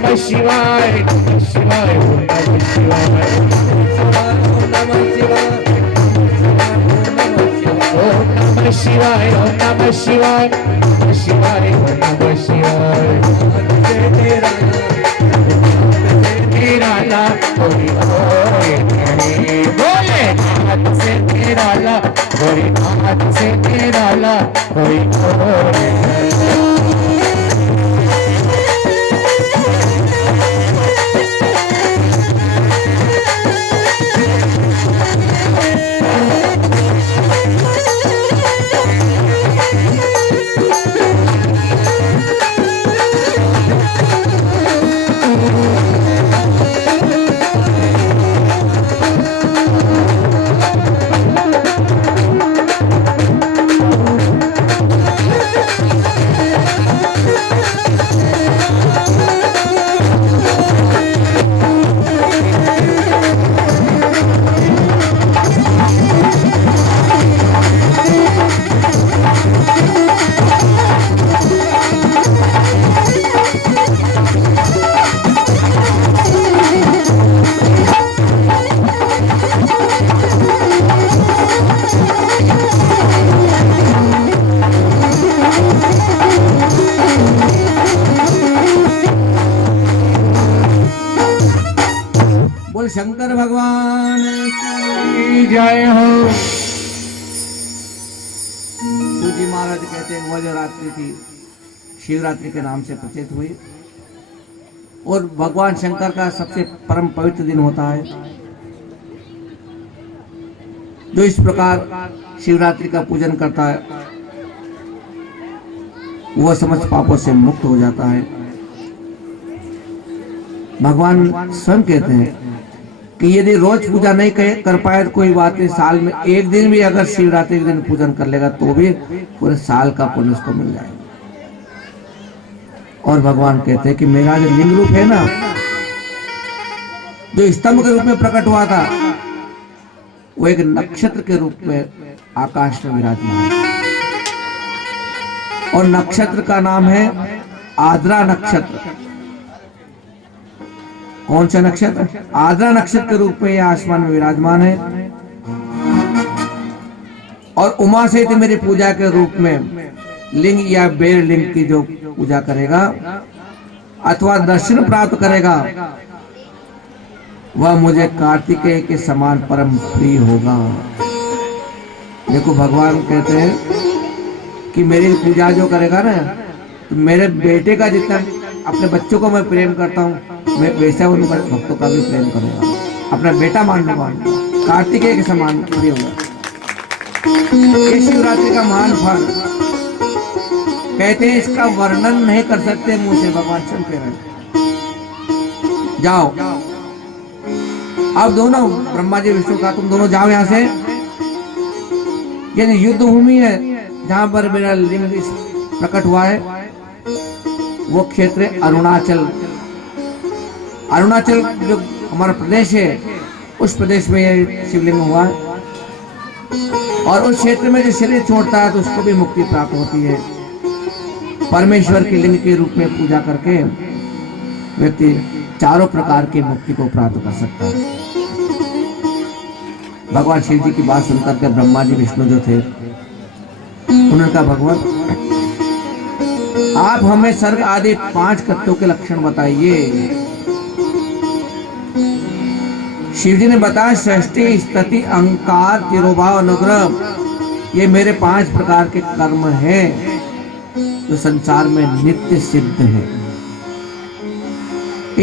नमः शिवाय, शिवाय ओम नमः शिवाय, ओम नमः शिवाय, ओम नमः शिवाय, ओम नमः शिवाय, शिवाय ओम नमः शिवाय। तेरा नाम कोई और नहीं, बोले हाथ से तेरा ला, कोई हाथ से तेरा ला, कोई और नहीं। शंकर भगवान की जय हो। शिवजी महाराज कहते हैं वह जो रात्रि थी शिवरात्रि के नाम से प्रचलित हुई और भगवान शंकर का सबसे परम पवित्र दिन होता है। जो इस प्रकार शिवरात्रि का पूजन करता है वह समस्त पापों से मुक्त हो जाता है। भगवान स्वयं कहते हैं कि यदि रोज पूजा नहीं कर पाए तो कोई बात नहीं, साल में एक दिन भी अगर शिवरात्रि के दिन पूजन कर लेगा तो भी पूरे साल का पुण्य उसको मिल जाएगा। और भगवान कहते हैं कि मेरा जो लिंग रूप है ना, जो स्तंभ के रूप में प्रकट हुआ था, वो एक नक्षत्र के रूप में आकाश में विराजमान है। और नक्षत्र का नाम है आद्रा नक्षत्र। कौन सा नक्षत्र? आद्रा नक्षत्र के रूप में यह आसमान में विराजमान है। और उमा सहित मेरी पूजा के रूप में लिंग या बेर लिंग की जो पूजा करेगा अथवा दर्शन प्राप्त करेगा वह मुझे कार्तिकेय के समान परम प्रिय होगा। देखो भगवान कहते हैं कि मेरी पूजा जो करेगा ना, तो मेरे बेटे का जितना अपने बच्चों को मैं प्रेम करता हूँ, मैं वैसा उन भक्तों का भी प्रेम करूंगा, अपना बेटा मान लूंगा, कार्तिकेय के समान प्रिय होगा। ये शिवरात्रि का महान फल कहते हैं, इसका वर्णन नहीं कर सकते मुंह से, भगवान स्वयं कह रहे हैं। जाओ अब दोनों ब्रह्मा जी विष्णु का तुम दोनों जाओ यहाँ से। ये युद्ध भूमि है जहां पर मेरा लिंग प्रकट हुआ है, वो क्षेत्र है अरुणाचल। अरुणाचल जो हमारा प्रदेश है, उस प्रदेश में ये शिवलिंग हुआ है। और उस क्षेत्र में जो शरीर छोड़ता है तो उसको भी मुक्ति प्राप्त होती है। परमेश्वर के लिंग के रूप में पूजा करके व्यक्ति चारों प्रकार की मुक्ति को प्राप्त कर सकता है। भगवान शिव जी की बात सुनकर के ब्रह्मा जी विष्णु जो थे, उन्होंने कहा भगवान आप हमें सर्ग आदि 5 कृत्यों के लक्षण बताइए। शिव जी ने बताया सृष्टि स्थिति अहंकार तिरोभाव अनुग्रह, ये मेरे 5 प्रकार के कर्म हैं जो संसार में नित्य सिद्ध है।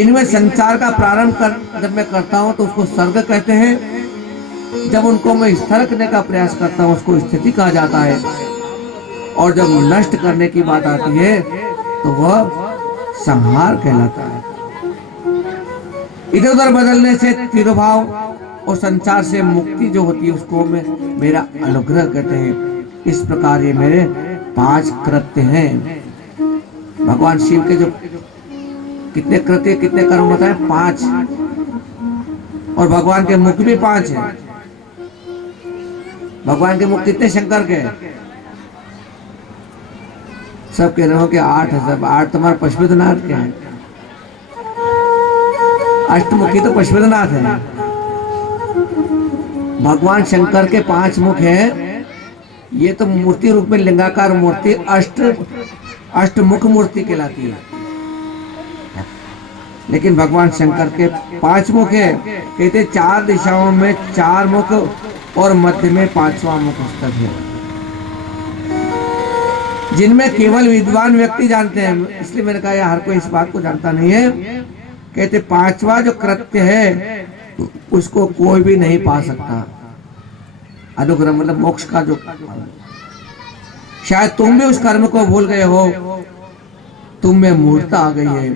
इनमें संसार का प्रारंभ जब मैं करता हूं तो उसको सर्ग कहते हैं। जब उनको मैं स्थिर करने का प्रयास करता हूं उसको स्थिति कहा जाता है। और जब नष्ट करने की बात आती है तो वह संहार कहलाता है। इधर उधर बदलने से तिरोभाव और संसार से मुक्ति जो होती है उसको मैं मेरा अनुग्रह कहते हैं। इस प्रकार ये मेरे 5 कृत्य हैं। भगवान शिव के जो कितने कृत्य कितने कर्म बताए? 5। और भगवान के मुख भी 5 है। भगवान के मुख कितने शंकर के? सब कह रहे हो कि 8 है। सब 8 तुम्हारे पशुपतिनाथ के हैं। अष्टमुखी तो पशुपतिनाथ है। भगवान शंकर के 5 मुख हैं। ये तो मूर्ति रूप में लिंगाकार मूर्ति अष्टमुख मूर्ति कहलाती है। लेकिन भगवान शंकर के 5 मुख है। कहते 4 दिशाओं में 4 मुख और मध्य में 5वां मुख स्थित है, जिनमें केवल विद्वान व्यक्ति जानते हैं। इसलिए मैंने कहा यार हर कोई इस बात को जानता नहीं है। कहते 5वां जो कृत्य है उसको कोई भी नहीं पा सकता। अनुग्रह मतलब मोक्ष का जो, शायद तुम भी उस कर्म को भूल गए हो, तुम में मूर्ता आ गई है।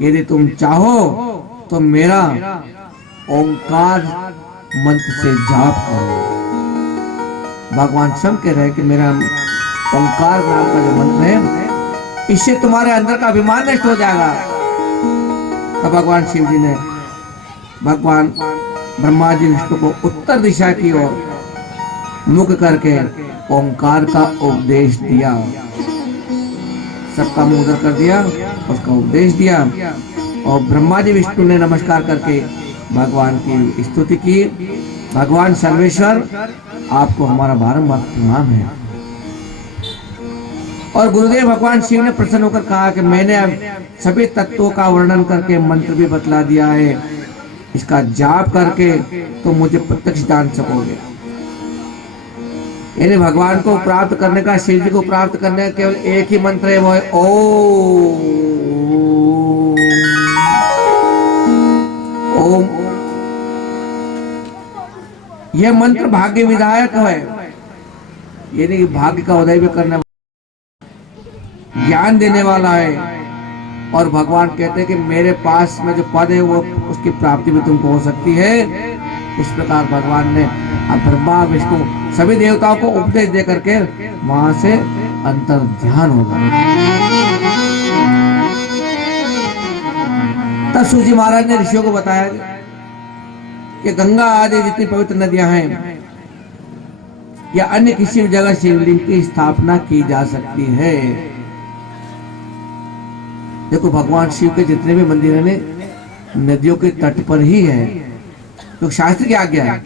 यदि तुम चाहो तो मेरा ओंकार मंत्र से जाप करो। भगवान स्वयं कह रहे हैं कि मेरा ओंकार नाम का जो मंत्र है, इससे तुम्हारे अंदर का अभिमान नष्ट हो जाएगा। तो भगवान शिव जी ने भगवान ब्रह्मा जी विष्णु को उत्तर दिशा की ओर मुख करके ओंकार का उपदेश दिया। सबका मुंह उधर कर दिया, उसका उपदेश दिया और ब्रह्मा जी विष्णु ने नमस्कार करके भगवान की स्तुति की। भगवान सर्वेश्वर आपको हमारा बारंबार प्रणाम है। और गुरुदेव भगवान शिव ने प्रसन्न होकर कहा कि मैंने अब सभी तत्वों का वर्णन करके मंत्र भी बतला दिया है, इसका जाप करके तो मुझे प्रत्यक्ष जान सकोगे। यानी भगवान को प्राप्त करने का, शिव जी को प्राप्त करने का केवल एक ही मंत्र है, वो है ओम। यह मंत्र भाग्य विधायक है, यानी भाग्य का उदय भी करने, ज्ञान देने वाला है। और भगवान कहते हैं कि मेरे पास में जो पद है वो उसकी प्राप्ति भी तुमको हो सकती है। इस प्रकार भगवान ने अब ब्रह्मा विष्णु सभी देवताओं को उपदेश दे करके वहां से अंतर ध्यान होगा। तब सूजी महाराज ने ऋषियों को बताया कि गंगा आदि जितनी पवित्र नदियां हैं या अन्य किसी जगह शिवलिंग की स्थापना की जा सकती है। देखो भगवान शिव के जितने भी मंदिर हैं नदियों के तट पर ही है। तो शास्त्र की आज्ञा है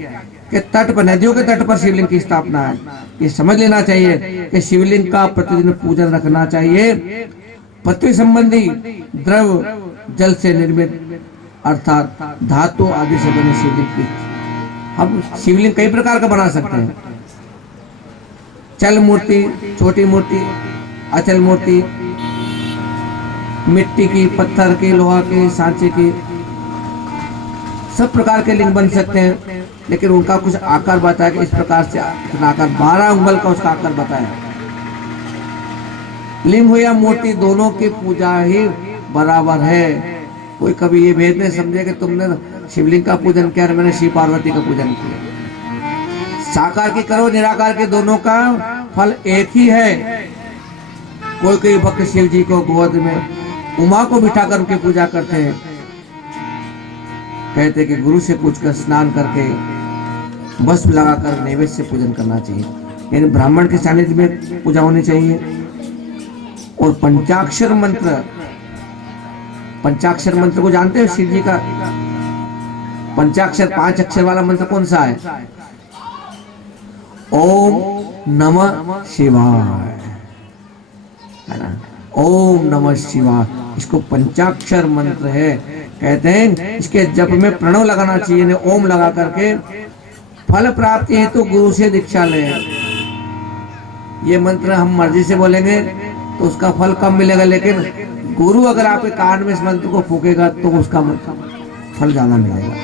कि तट पर, नदियों के तट पर शिवलिंग की स्थापना है। ये समझ लेना चाहिए कि शिवलिंग का प्रतिदिन पूजन रखना चाहिए। पृथ्वी संबंधी द्रव जल से निर्मित अर्थात धातु आदि से बने शिवलिंग की, हम शिवलिंग कई प्रकार का बना सकते हैं। चल मूर्ति, छोटी मूर्ति, अचल मूर्ति, मिट्टी की, पत्थर की, लोहा की, सांचे की, सब प्रकार के लिंग बन सकते हैं। लेकिन उनका कुछ आकार बताया कि इस प्रकार से इतना आकार, 12 उंगल का उसका आकार बताया। लिंग हो या मूर्ति दोनों की पूजा ही बराबर है। कोई कभी ये भेद नहीं समझे कि तुमने शिवलिंग का पूजन किया और मैंने शिव पार्वती का पूजन किया। साकार की करो, निराकार के, दोनों का फल एक ही है। कोई भक्त शिव जी को गोद में उमा को बिठाकर उनकी पूजा करते हैं। कहते कि गुरु से पूछकर स्नान करके भस्म लगाकर नैवेद्य से पूजन करना चाहिए, यानी ब्राह्मण के सानिध्य में पूजा होनी चाहिए। और पंचाक्षर मंत्र, पंचाक्षर मंत्र को जानते हो शिव जी का? पंचाक्षर 5 अक्षर वाला मंत्र कौन सा है? ओम नमः शिवाय, है ना? ओम नमः शिवाय, इसको पंचाक्षर मंत्र है। कहते हैं इसके जप में प्रणव लगाना चाहिए, ओम लगा करके। फल प्राप्ति है तो गुरु से दीक्षा ले। ये मंत्र हम मर्जी से बोलेंगे तो उसका फल कम मिलेगा, लेकिन गुरु अगर आपके कान में इस मंत्र को फूकेगा तो उसका फल ज्यादा मिलेगा।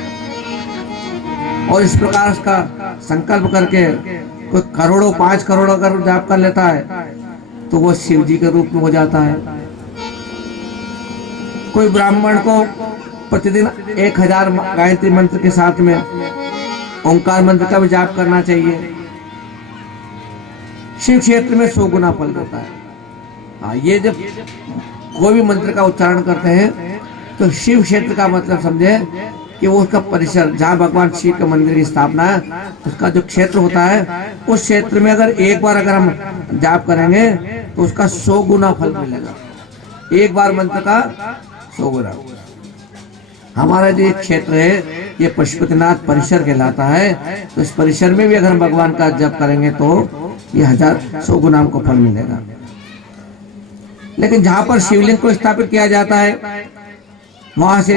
और इस प्रकार उसका संकल्प करके कोई करोड़ों, 5 करोड़ अगर जाप कर लेता है तो वो शिव जी के रूप में हो जाता है। कोई ब्राह्मण को प्रतिदिन 1000 गायत्री मंत्र के साथ में ओंकार मंत्र का भी जाप करना चाहिए। शिव क्षेत्र में 100 गुना फल देता है। हाँ, ये जब कोई भी मंत्र का उच्चारण करते हैं तो शिव क्षेत्र का मतलब समझे कि वो उसका परिसर, जहाँ भगवान शिव के मंदिर की स्थापना है, उसका जो क्षेत्र होता है, उस क्षेत्र में अगर एक बार अगर हम जाप करेंगे तो उसका 100 गुना फल मिलेगा। एक बार मंत्र का 100 गुना। हमारा जो ये क्षेत्र है ये पशुपतिनाथ परिसर कहलाता है। तो इस परिसर में भी अगर हम भगवान का जप करेंगे तो ये 1,000 गुना हमको फल मिलेगा। लेकिन जहां पर शिवलिंग को स्थापित किया जाता है वहां से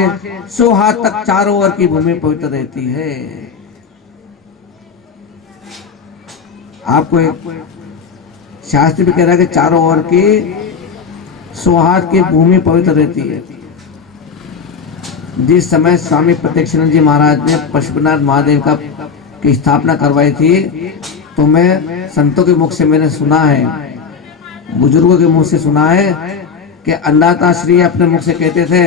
100 हाथ तक चारों ओर की भूमि पवित्र रहती है। आपको एक शास्त्र भी कह रहा है कि चारों ओर की 100 हाथ की भूमि पवित्र रहती है। जिस समय स्वामी प्रत्यक्षानंद जी महाराज ने पशुपतिनाथ महादेव का की स्थापना करवाई थी तो मैं संतों के मुख से मैंने सुना है, बुजुर्गों के मुंह से सुना है कि अन्नदाता श्री अपने मुख से कहते थे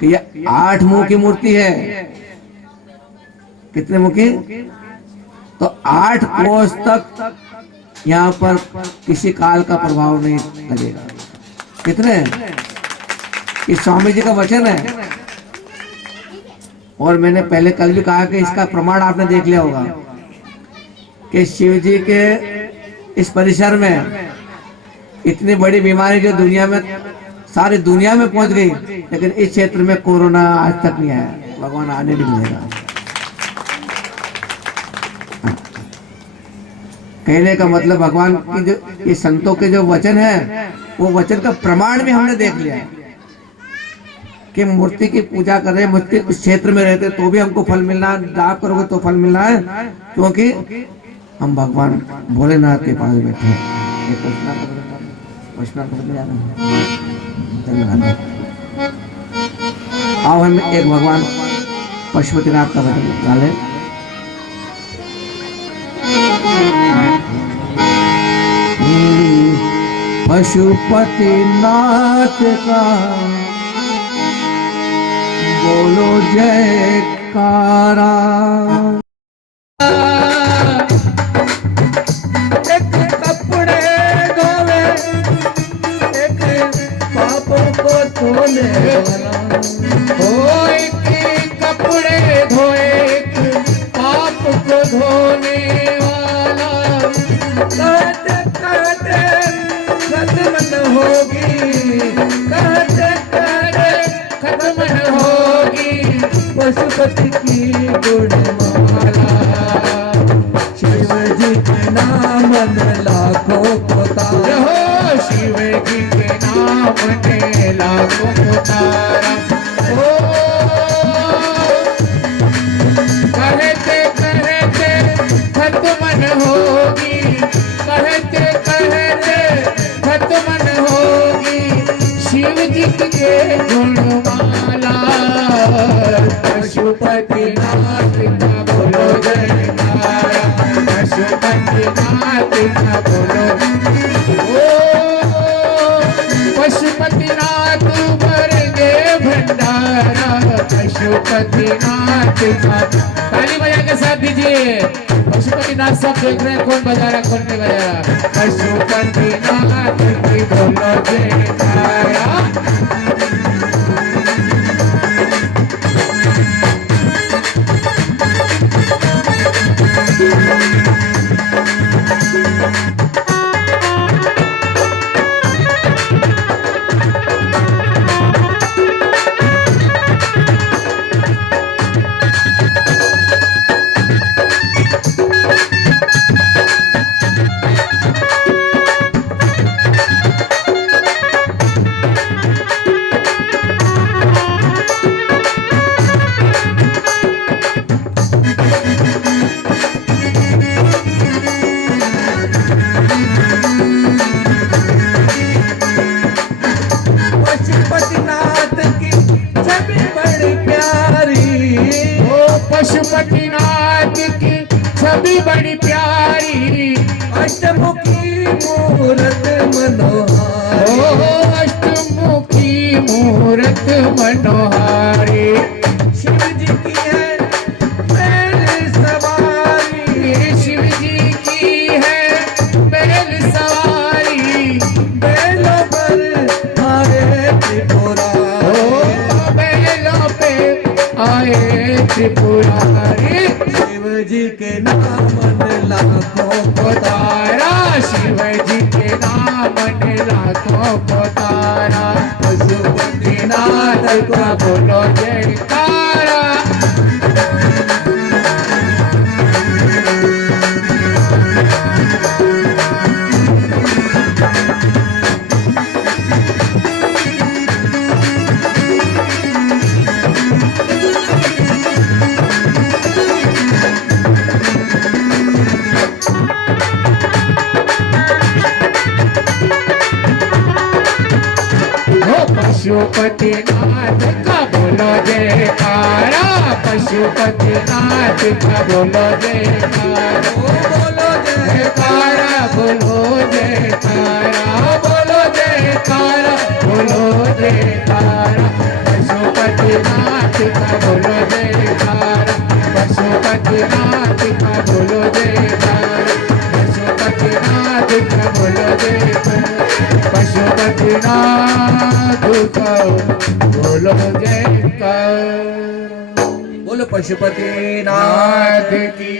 कि ये 8 मुंह की मूर्ति है। कितने मुंह की? तो 8 कोस तक यहाँ पर किसी काल का प्रभाव नहीं लगेगा। कितने? ये स्वामी जी का वचन है। और मैंने पहले कल भी कहा कि इसका प्रमाण आपने देख लिया होगा कि शिव जी के इस परिसर में इतनी बड़ी बीमारी जो दुनिया में सारी दुनिया में पहुंच गई, लेकिन इस क्षेत्र में कोरोना आज तक नहीं आया। भगवान आने नहीं मिलेगा। कहने का मतलब भगवान की जो ये संतों के जो वचन है वो वचन का प्रमाण भी हमने देख लिया है कि मूर्ति की पूजा कर रहे, मूर्ति उस क्षेत्र में रहते तो भी हमको फल मिलना है, जाप करोगे तो फल मिलना है, क्योंकि हम भगवान भोलेनाथ के पास बैठे हैं। आओ हम एक भगवान पशुपतिनाथ का भजन डाले। पशुपतिनाथ का बोलो जयकारा। एक कपड़े धोवे, एक पापों को धोने वाला। ओ एक कपड़े धोए, एक पाप को धोने वाला। कहते कहते खत्म न होगी, कहते कहते खत्म न होगी पशुपति की गुणमाला। शिव जी के नाम ने लाखों को तारा, शिव जी के नाम ने लाखों को तारा। ओ कहते कहते खत्म न होगी, कहते कहते खत्म न होगी शिव जी के गुणमाला। पशुपतिनाथ का बोलो जयकारा, पशुपतिनाथ का बोलो। ओ पशुपतिनाथ भरेंगे भंडारा, पशुपतिनाथ का। ताली बजा के साथ दीजिए। पशुपतिनाथ सब देख रहे हैं कौन बजा रहा कौन नहीं बजा रहा। पशुपतिनाथ की बोलो जयकारा। पशुपतिनाथ की छवि बड़ी प्यारी, अष्टमुखी मूरत मनोहारी। ओ अष्टमुखी मूरत मनोहारी। शिव जी की है बैल सवारी, शिव जी की है बैल सवारी। बैलों पर आए त्रिपुरारी, ओ बैलों पे आए त्रिपुरारी। शिव जी के नाम ने लाखों को तारा, शिव जी के नाम ने लाखों को तारा। पशुपतिनाथ का बोलो जयकारा। पशुपतिनाथ का बोलो जयकारा, पशुपतिनाथ का बोलो जयकारा, बोलो जयकारा, बोलो जयकारा, बोलो जयकारा, बोलो जयकारा, पशुपतिनाथ का बोलो जयकारा, पशुपतिनाथ का बोलो जयकारा, पशुपतिनाथ का बोलो जयकारा, पशुपतिनाथ का बोलो जयकारा। बोलो पशुपतिनाथ की।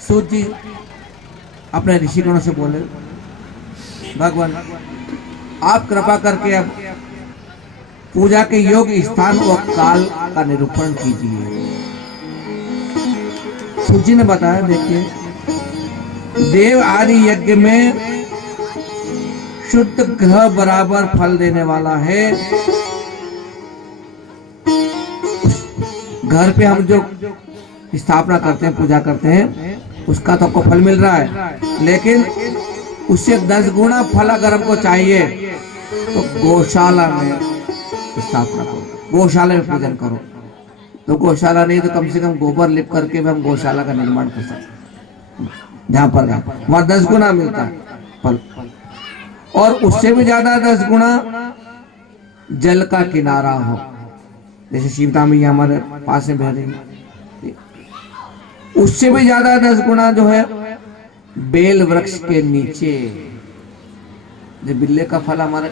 सूत जी अपने ऋषिगणों से बोले, भगवान आप कृपा करके अब पूजा के योग्य स्थान और काल का निरूपण कीजिए। सूत जी ने बताया, देखिए देव आदि यज्ञ में शुद्ध ग्रह बराबर फल देने वाला है। घर पे हम जो स्थापना करते हैं, पूजा करते हैं, उसका तो आपको फल मिल रहा है, लेकिन उससे 10 गुना फल अगर हमको चाहिए तो गौशाला में स्थापना करो, गौशाला में पूजन करो। तो गौशाला नहीं तो कम से कम गोबर लिप करके भी हम गौशाला का निर्माण कर सकते हैं, जहां पर वहां 10 गुना मिलता है फल, और उससे भी ज्यादा 10 गुना जल का किनारा हो, जैसे शिवता मैया हमारे पास में बह रही है, उससे भी ज्यादा 10 गुना जो है बेल वृक्ष के नीचे, जो बिल्ले का फल हमारे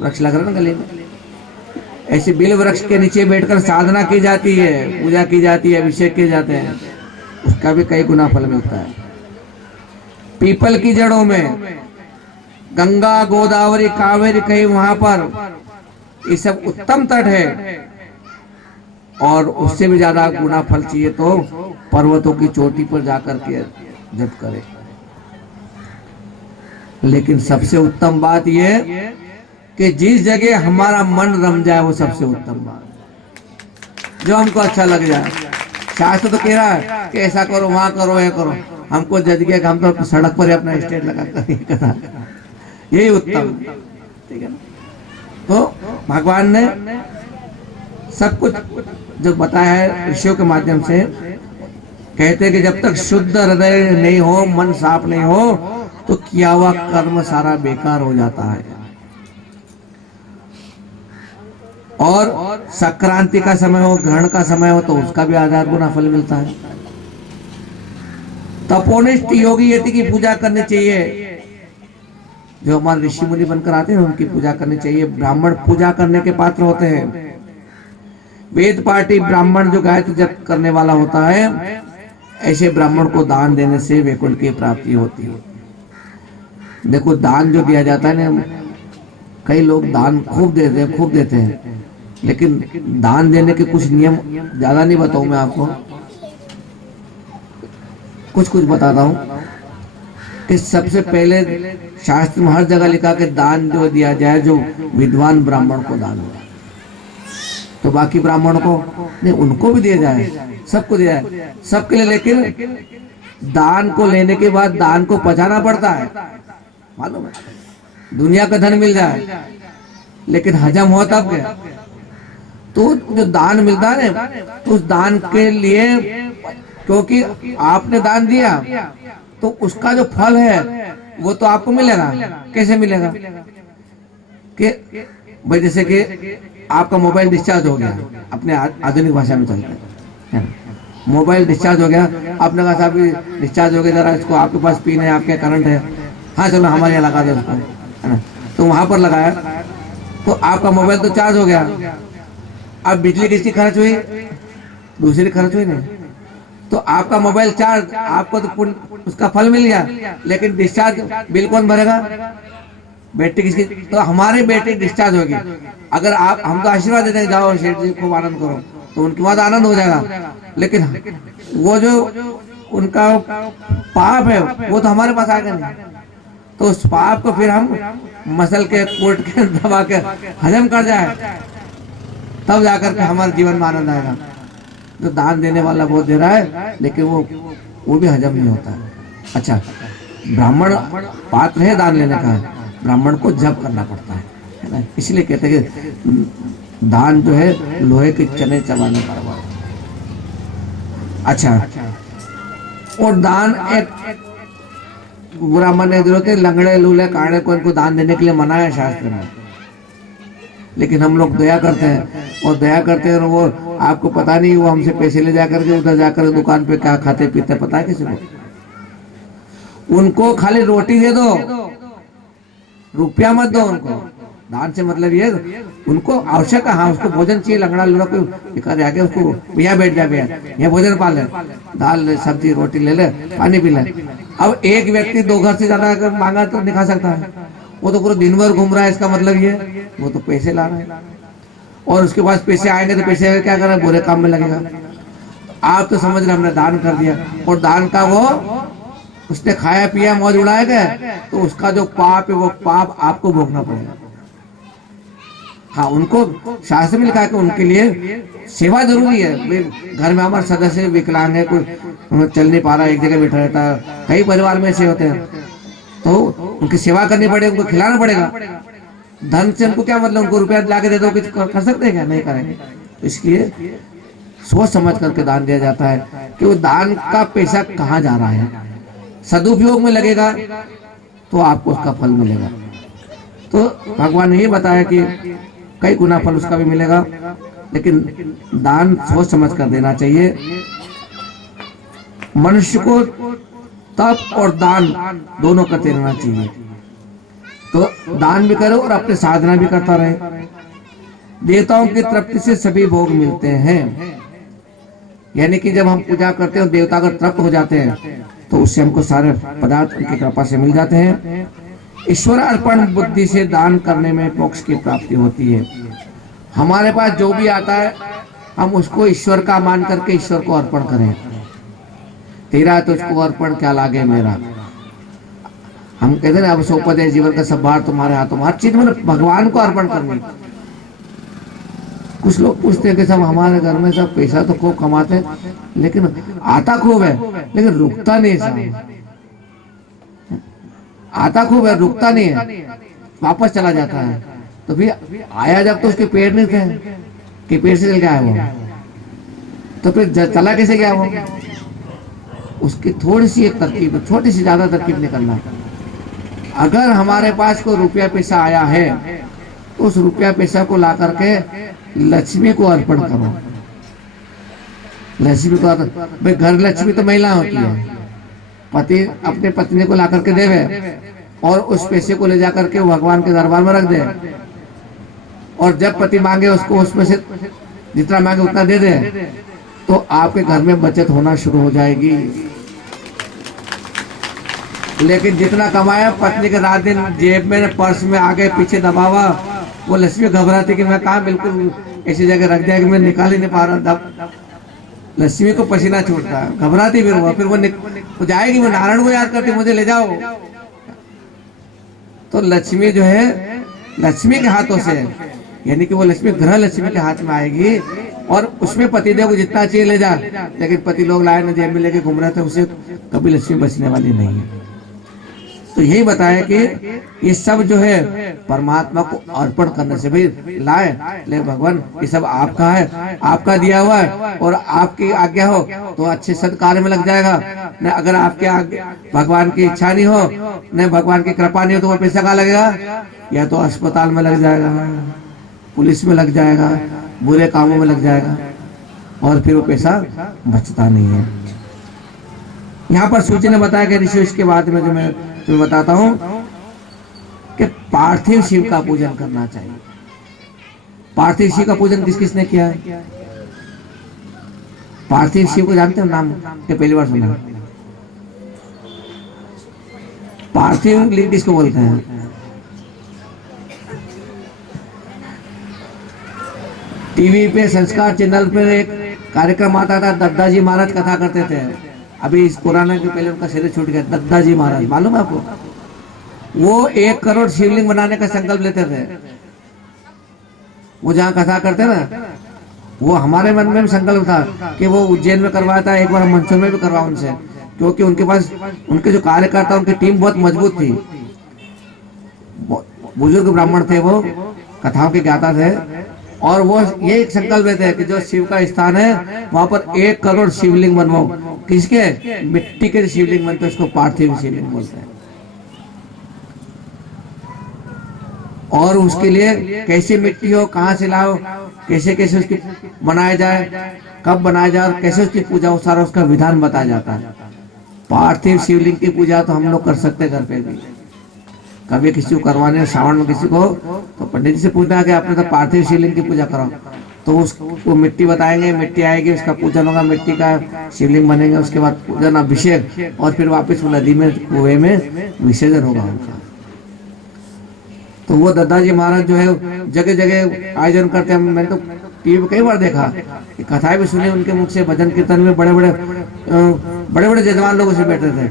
वृक्ष लग रहा है ना गले में, ऐसे बेल वृक्ष के नीचे बैठकर साधना की जाती है, पूजा की जाती है, अभिषेक किए जाते हैं, उसका भी कई गुना फल मिलता है। पीपल की जड़ों में, गंगा गोदावरी कावेरी कहीं वहां पर, ये सब उत्तम तट है, और उससे भी ज्यादा गुना फल चाहिए तो पर्वतों की चोटी पर जाकर के जप करे। लेकिन सबसे उत्तम बात यह कि जिस जगह हमारा मन रम जाए वो सबसे उत्तम बात, जो हमको अच्छा लग जाए। शास्त्र तो कह रहा है कि ऐसा करो, वहां करो, ये करो, हमको जज गया कि हम तो सड़क पर ही अपना स्टेज लगा कर यही उत्तम, ठीक है ना। तो भगवान ने सब कुछ जो बताया है ऋषियों के माध्यम से, कहते हैं कि जब तक शुद्ध हृदय नहीं हो, मन साफ नहीं हो, तो किया हुआ कर्म सारा बेकार हो जाता है। और संक्रांति का समय हो, ग्रहण का समय हो, तो उसका भी 1000 गुना फल मिलता है। तपोनिष्ठ योगी यति की पूजा करनी चाहिए, जो हमारे ऋषि मुनि बनकर आते हैं उनकी पूजा करनी चाहिए। ब्राह्मण पूजा करने के पात्र होते हैं। वेद पाठी ब्राह्मण जो गायत्री जप करने वाला होता है, ऐसे ब्राह्मण को दान देने से वैकुंठ की प्राप्ति होती है। देखो दान जो दिया जाता है ना, कई लोग दान खूब देते हैं, लेकिन दान देने के कुछ नियम ज्यादा नहीं बताऊं मैं आपको, कुछ बताता हूं कि सबसे पहले शास्त्र में हर जगह लिखा कि दान जो दिया जाए जो विद्वान ब्राह्मण को दान हो, तो बाकी ब्राह्मण को नहीं, उनको भी दिया जाए, सबको दिया जाए, सबके लिए। लेकिन दान को लेने के बाद दान को पचाना पड़ता है, मालूम है। दुनिया का धन मिल जाए लेकिन हजम हो तब क्या। तो जो दान मिलता है ना, तो उस दान के लिए, क्योंकि आपने दान दिया तो उसका जो फल है वो तो आपको मिलेगा। कैसे मिलेगा कि भाई जैसे कि आपका मोबाइल डिस्चार्ज हो गया, अपने आधुनिक भाषा में चलते हैं, मोबाइल डिस्चार्ज हो गया, आपने कहा साहब डिस्चार्ज हो गया, जरा इसको आपके पास पिन है, आपके करंट है, हाँ चलो हमारे यहाँ लगा दो उसको, है ना। तो वहां पर लगाया तो आपका मोबाइल तो चार्ज हो गया। अब बिजली किसकी खर्च हुई? दूसरी खर्च हुई नहीं। तो आपका मोबाइल चार्ज, आपको तो उसका फल मिल गया, लेकिन डिस्चार्ज बिल कौन भरेगा? बैटरी किसकी? तो हमारी बैटरी डिस्चार्ज होगी। अगर आप, हम तो आशीर्वाद देते हैं, जाओ शेठ जी खूब आनंद करो, तो उनके बाद आनंद हो जाएगा। लेकिन वो जो उनका पाप है वो तो हमारे पास आएगा नहीं, तो उस पाप को फिर हम मसल के कोट के दबा के हजम कर जाए, तब जाकर के हमारे जीवन में आनंद आएगा। जो दान देने वाला बहुत दे रहा है लेकिन वो भी हजम नहीं होता है। अच्छा, ब्राह्मण पात्र है दान लेने का, ब्राह्मण को जप करना पड़ता है ना, इसलिए कहते हैं कि दान जो है लोहे के चने चबाने बराबर। अच्छा, और दान एक बुरा मानने की जरूरत है, लंगड़े लूले काड़े को इनको दान देने के लिए मना है शास्त्र में, लेकिन हम लोग दया करते हैं, और दया करते हैं और वो आपको पता नहीं वो हमसे पैसे ले जाकर के उधर जाकर दुकान पे क्या खाते पीते पता है किसी को। उनको खाली रोटी दे दो, रुपया मत दो उनको। दान से मतलब ये उनको आवश्यक है, हाँ उसको भोजन चाहिए, लंगड़ा लूड़ा कोई आगे उसको भैया बैठ जा, भैया यहाँ भोजन पा ले, दाल सब्जी रोटी ले ले, पानी पी ले। अब एक व्यक्ति 2 घर से ज्यादा अगर मांगा तो नहीं खा सकता है, वो तो पूरा दिन भर घूम रहा है, इसका मतलब ये वो तो पैसे ला रहा है, और उसके पास पैसे आएंगे तो पैसे क्या कर रहा है, बुरे काम में लगेगा। आप तो समझ रहे हमने दान कर दिया, और दान का वो उसने खाया पिया मौज उड़ाएगा, तो उसका जो पाप है वो पाप आपको भोगना पड़ेगा। हाँ, उनको शास्त्र में लिखा है कि उनके लिए सेवा जरूरी है। घर में हमारे सदस्य विकलांग है, कोई चल नहीं पा रहा, एक जगह बैठा रहता है, कई परिवार में ऐसे होते हैं, तो उनकी सेवा करनी पड़ेगी, उनको खिलाना पड़ेगा। धन से उनको क्या मतलब, उनको रुपया ला के दे दो, कुछ कर सकते हैं क्या? नहीं करेंगे। तो इसलिए सोच समझ करके दान दिया जाता है कि वो दान का पैसा कहाँ जा रहा है, सदुपयोग में लगेगा तो आपको उसका फल मिलेगा। तो भगवान ने ये बताया कि कई गुना फल उसका भी मिलेगा, लेकिन दान सोच समझ कर देना चाहिए। मनुष्य को तप और दान दोनों करते रहना चाहिए, तो दान भी करो और अपने साधना भी करता रहे। देवताओं की तृप्ति से सभी भोग मिलते हैं, यानी कि जब हम पूजा करते हैं देवता अगर तृप्त हो जाते हैं तो उससे हमको सारे पदार्थ उनकी कृपा से मिल जाते हैं। ईश्वर अर्पण बुद्धि से दान करने में मोक्ष की प्राप्ति होती है। हमारे पास जो भी आता है हम उसको ईश्वर का मान करके ईश्वर को अर्पण करें। तेरा तुझको अर्पण क्या लागे मेरा, हम कहते हैं अब सौंपा दे जीवन का सब भार तुम्हारे हाथों में, हर चीज में भगवान को अर्पण करनी। कुछ लोग पूछते हैं कि सब हमारे घर में सब पैसा तो खूब कमाते हैं, लेकिन आता खूब है लेकिन रुकता नहीं, सब आता खूब है रुकता नहीं है, वापस चला जाता है। तो फिर आया जब तो उसके पेड़ नहीं थे कि पेड़ से चल गया है वो, तो फिर चला कैसे गया वो? उसकी थोड़ी सी एक तरकीब, छोटी सी ज्यादा तरकीब नहीं करना। अगर हमारे पास कोई रुपया पैसा आया है तो उस रुपया पैसा को ला करके लक्ष्मी को अर्पण करो। लक्ष्मी को भाई, घर लक्ष्मी तो महिला होती है, पति अपने पत्नी को ला करके देवे और उस पैसे को ले जा करके भगवान के दरबार में रख दे, और जब पति मांगे उसको उसमें से जितना मांगे उतना दे दे, तो आपके घर में बचत होना शुरू हो जाएगी। लेकिन जितना कमाया पत्नी के रात दिन जेब में पर्स में आगे पीछे दबावा, वो लक्ष्मी घबराती कि मैं कहा बिल्कुल ऐसी जगह रख दिया कि मैं निकाल ही नहीं पा रहा। लक्ष्मी को पसीना छूटता है, घबराती फिर वो जाएगी, वो नारायण को याद करती मुझे ले जाओ। तो लक्ष्मी जो है लक्ष्मी के हाथों से, यानी कि वो लक्ष्मी ग्रह लक्ष्मी के हाथ में आएगी, और उसमें पतिदेव को जितना चाहिए ले जा। लेकिन पति लोग लाए न जेब में लेके घूम रहे थे, उसे कभी लक्ष्मी बचने वाली नहीं है। तो यही बताया कि ये सब जो है परमात्मा को अर्पण करने से, भाई लाए ले भगवान ये सब आपका है, आपका दिया हुआ है, और आपकी आज्ञा हो तो अच्छे सत्कार्य में लग जाएगा। न अगर आपके आज्ञा भगवान की इच्छा नहीं हो, न भगवान की कृपा नहीं हो, तो वो पैसा कहाँ लगेगा? या तो अस्पताल में लग जाएगा, पुलिस में लग जाएगा, बुरे कामों में लग जाएगा, और फिर वो पैसा बचता नहीं है। यहाँ पर सूची ने बताया कि ऋषि, इसके बाद में जो मैं तुम्हें बताता हूं कि पार्थिव शिव का पूजन करना चाहिए। पार्थिव शिव का पूजन किस किसने किया है? पार्थिव शिव को जानते हो नाम? ये पहली बार सुना। पार्थिव लिंग किसको बोलते हैं? टीवी पे संस्कार चैनल पे एक कार्यक्रम आता था, दद्दाजी महाराज कथा करते थे। अभी इस कोरोना के पहले उनका शरीर छूट गया। दद्दाजी महाराज मालूम है आपको? वो 1 करोड़ शिवलिंग बनाने का संकल्प लेते थे। वो जहाँ कथा करते ना, वो हमारे मन में भी संकल्प था कि वो उज्जैन में करवाया था, एक बार मंसूर में भी करवा उनसे, क्योंकि उनके पास उनके जो कार्यकर्ता, उनकी टीम बहुत मजबूत थी। बुजुर्ग ब्राह्मण थे, वो कथाओं के ज्ञाता थे, और वो ये एक संकल्प लेते हैं कि जो शिव का स्थान है वहां पर 1 करोड़ शिवलिंग बनवाओ। किसके? मिट्टी के शिवलिंग बनते, उसको पार्थिव शिवलिंग बोलते हैं। और उसके लिए कैसी मिट्टी हो, कहाँ से लाओ, कैसे कैसे उसकी बनाया जाए, कब बनाया जाए और कैसे उसकी पूजा हो, सारा उसका विधान बताया जाता है। पार्थिव शिवलिंग की पूजा तो हम लोग कर सकते घर पे भी। कभी किसी को करवाने, श्रावण में किसी को, तो पंडित जी से पूछना है कि आपने तो पार्थिव शिवलिंग की पूजा कराओ, तो उसको मिट्टी बताएंगे, मिट्टी आएगी, उसका पूजन होगा, मिट्टी का शिवलिंग बनेंगे, उसके बाद पूजन, अभिषेक, और फिर वापस वो नदी में, कुएं में विसर्जन होगा उनका। तो वो दद्दाजी महाराज जो है जगह जगह आयोजन करते हैं। मैंने तो टीवी पे कई बार देखा, कथाएं भी सुनी उनके मुख से। भजन कीर्तन में बड़े बड़े जजमान लोग उसे बैठे थे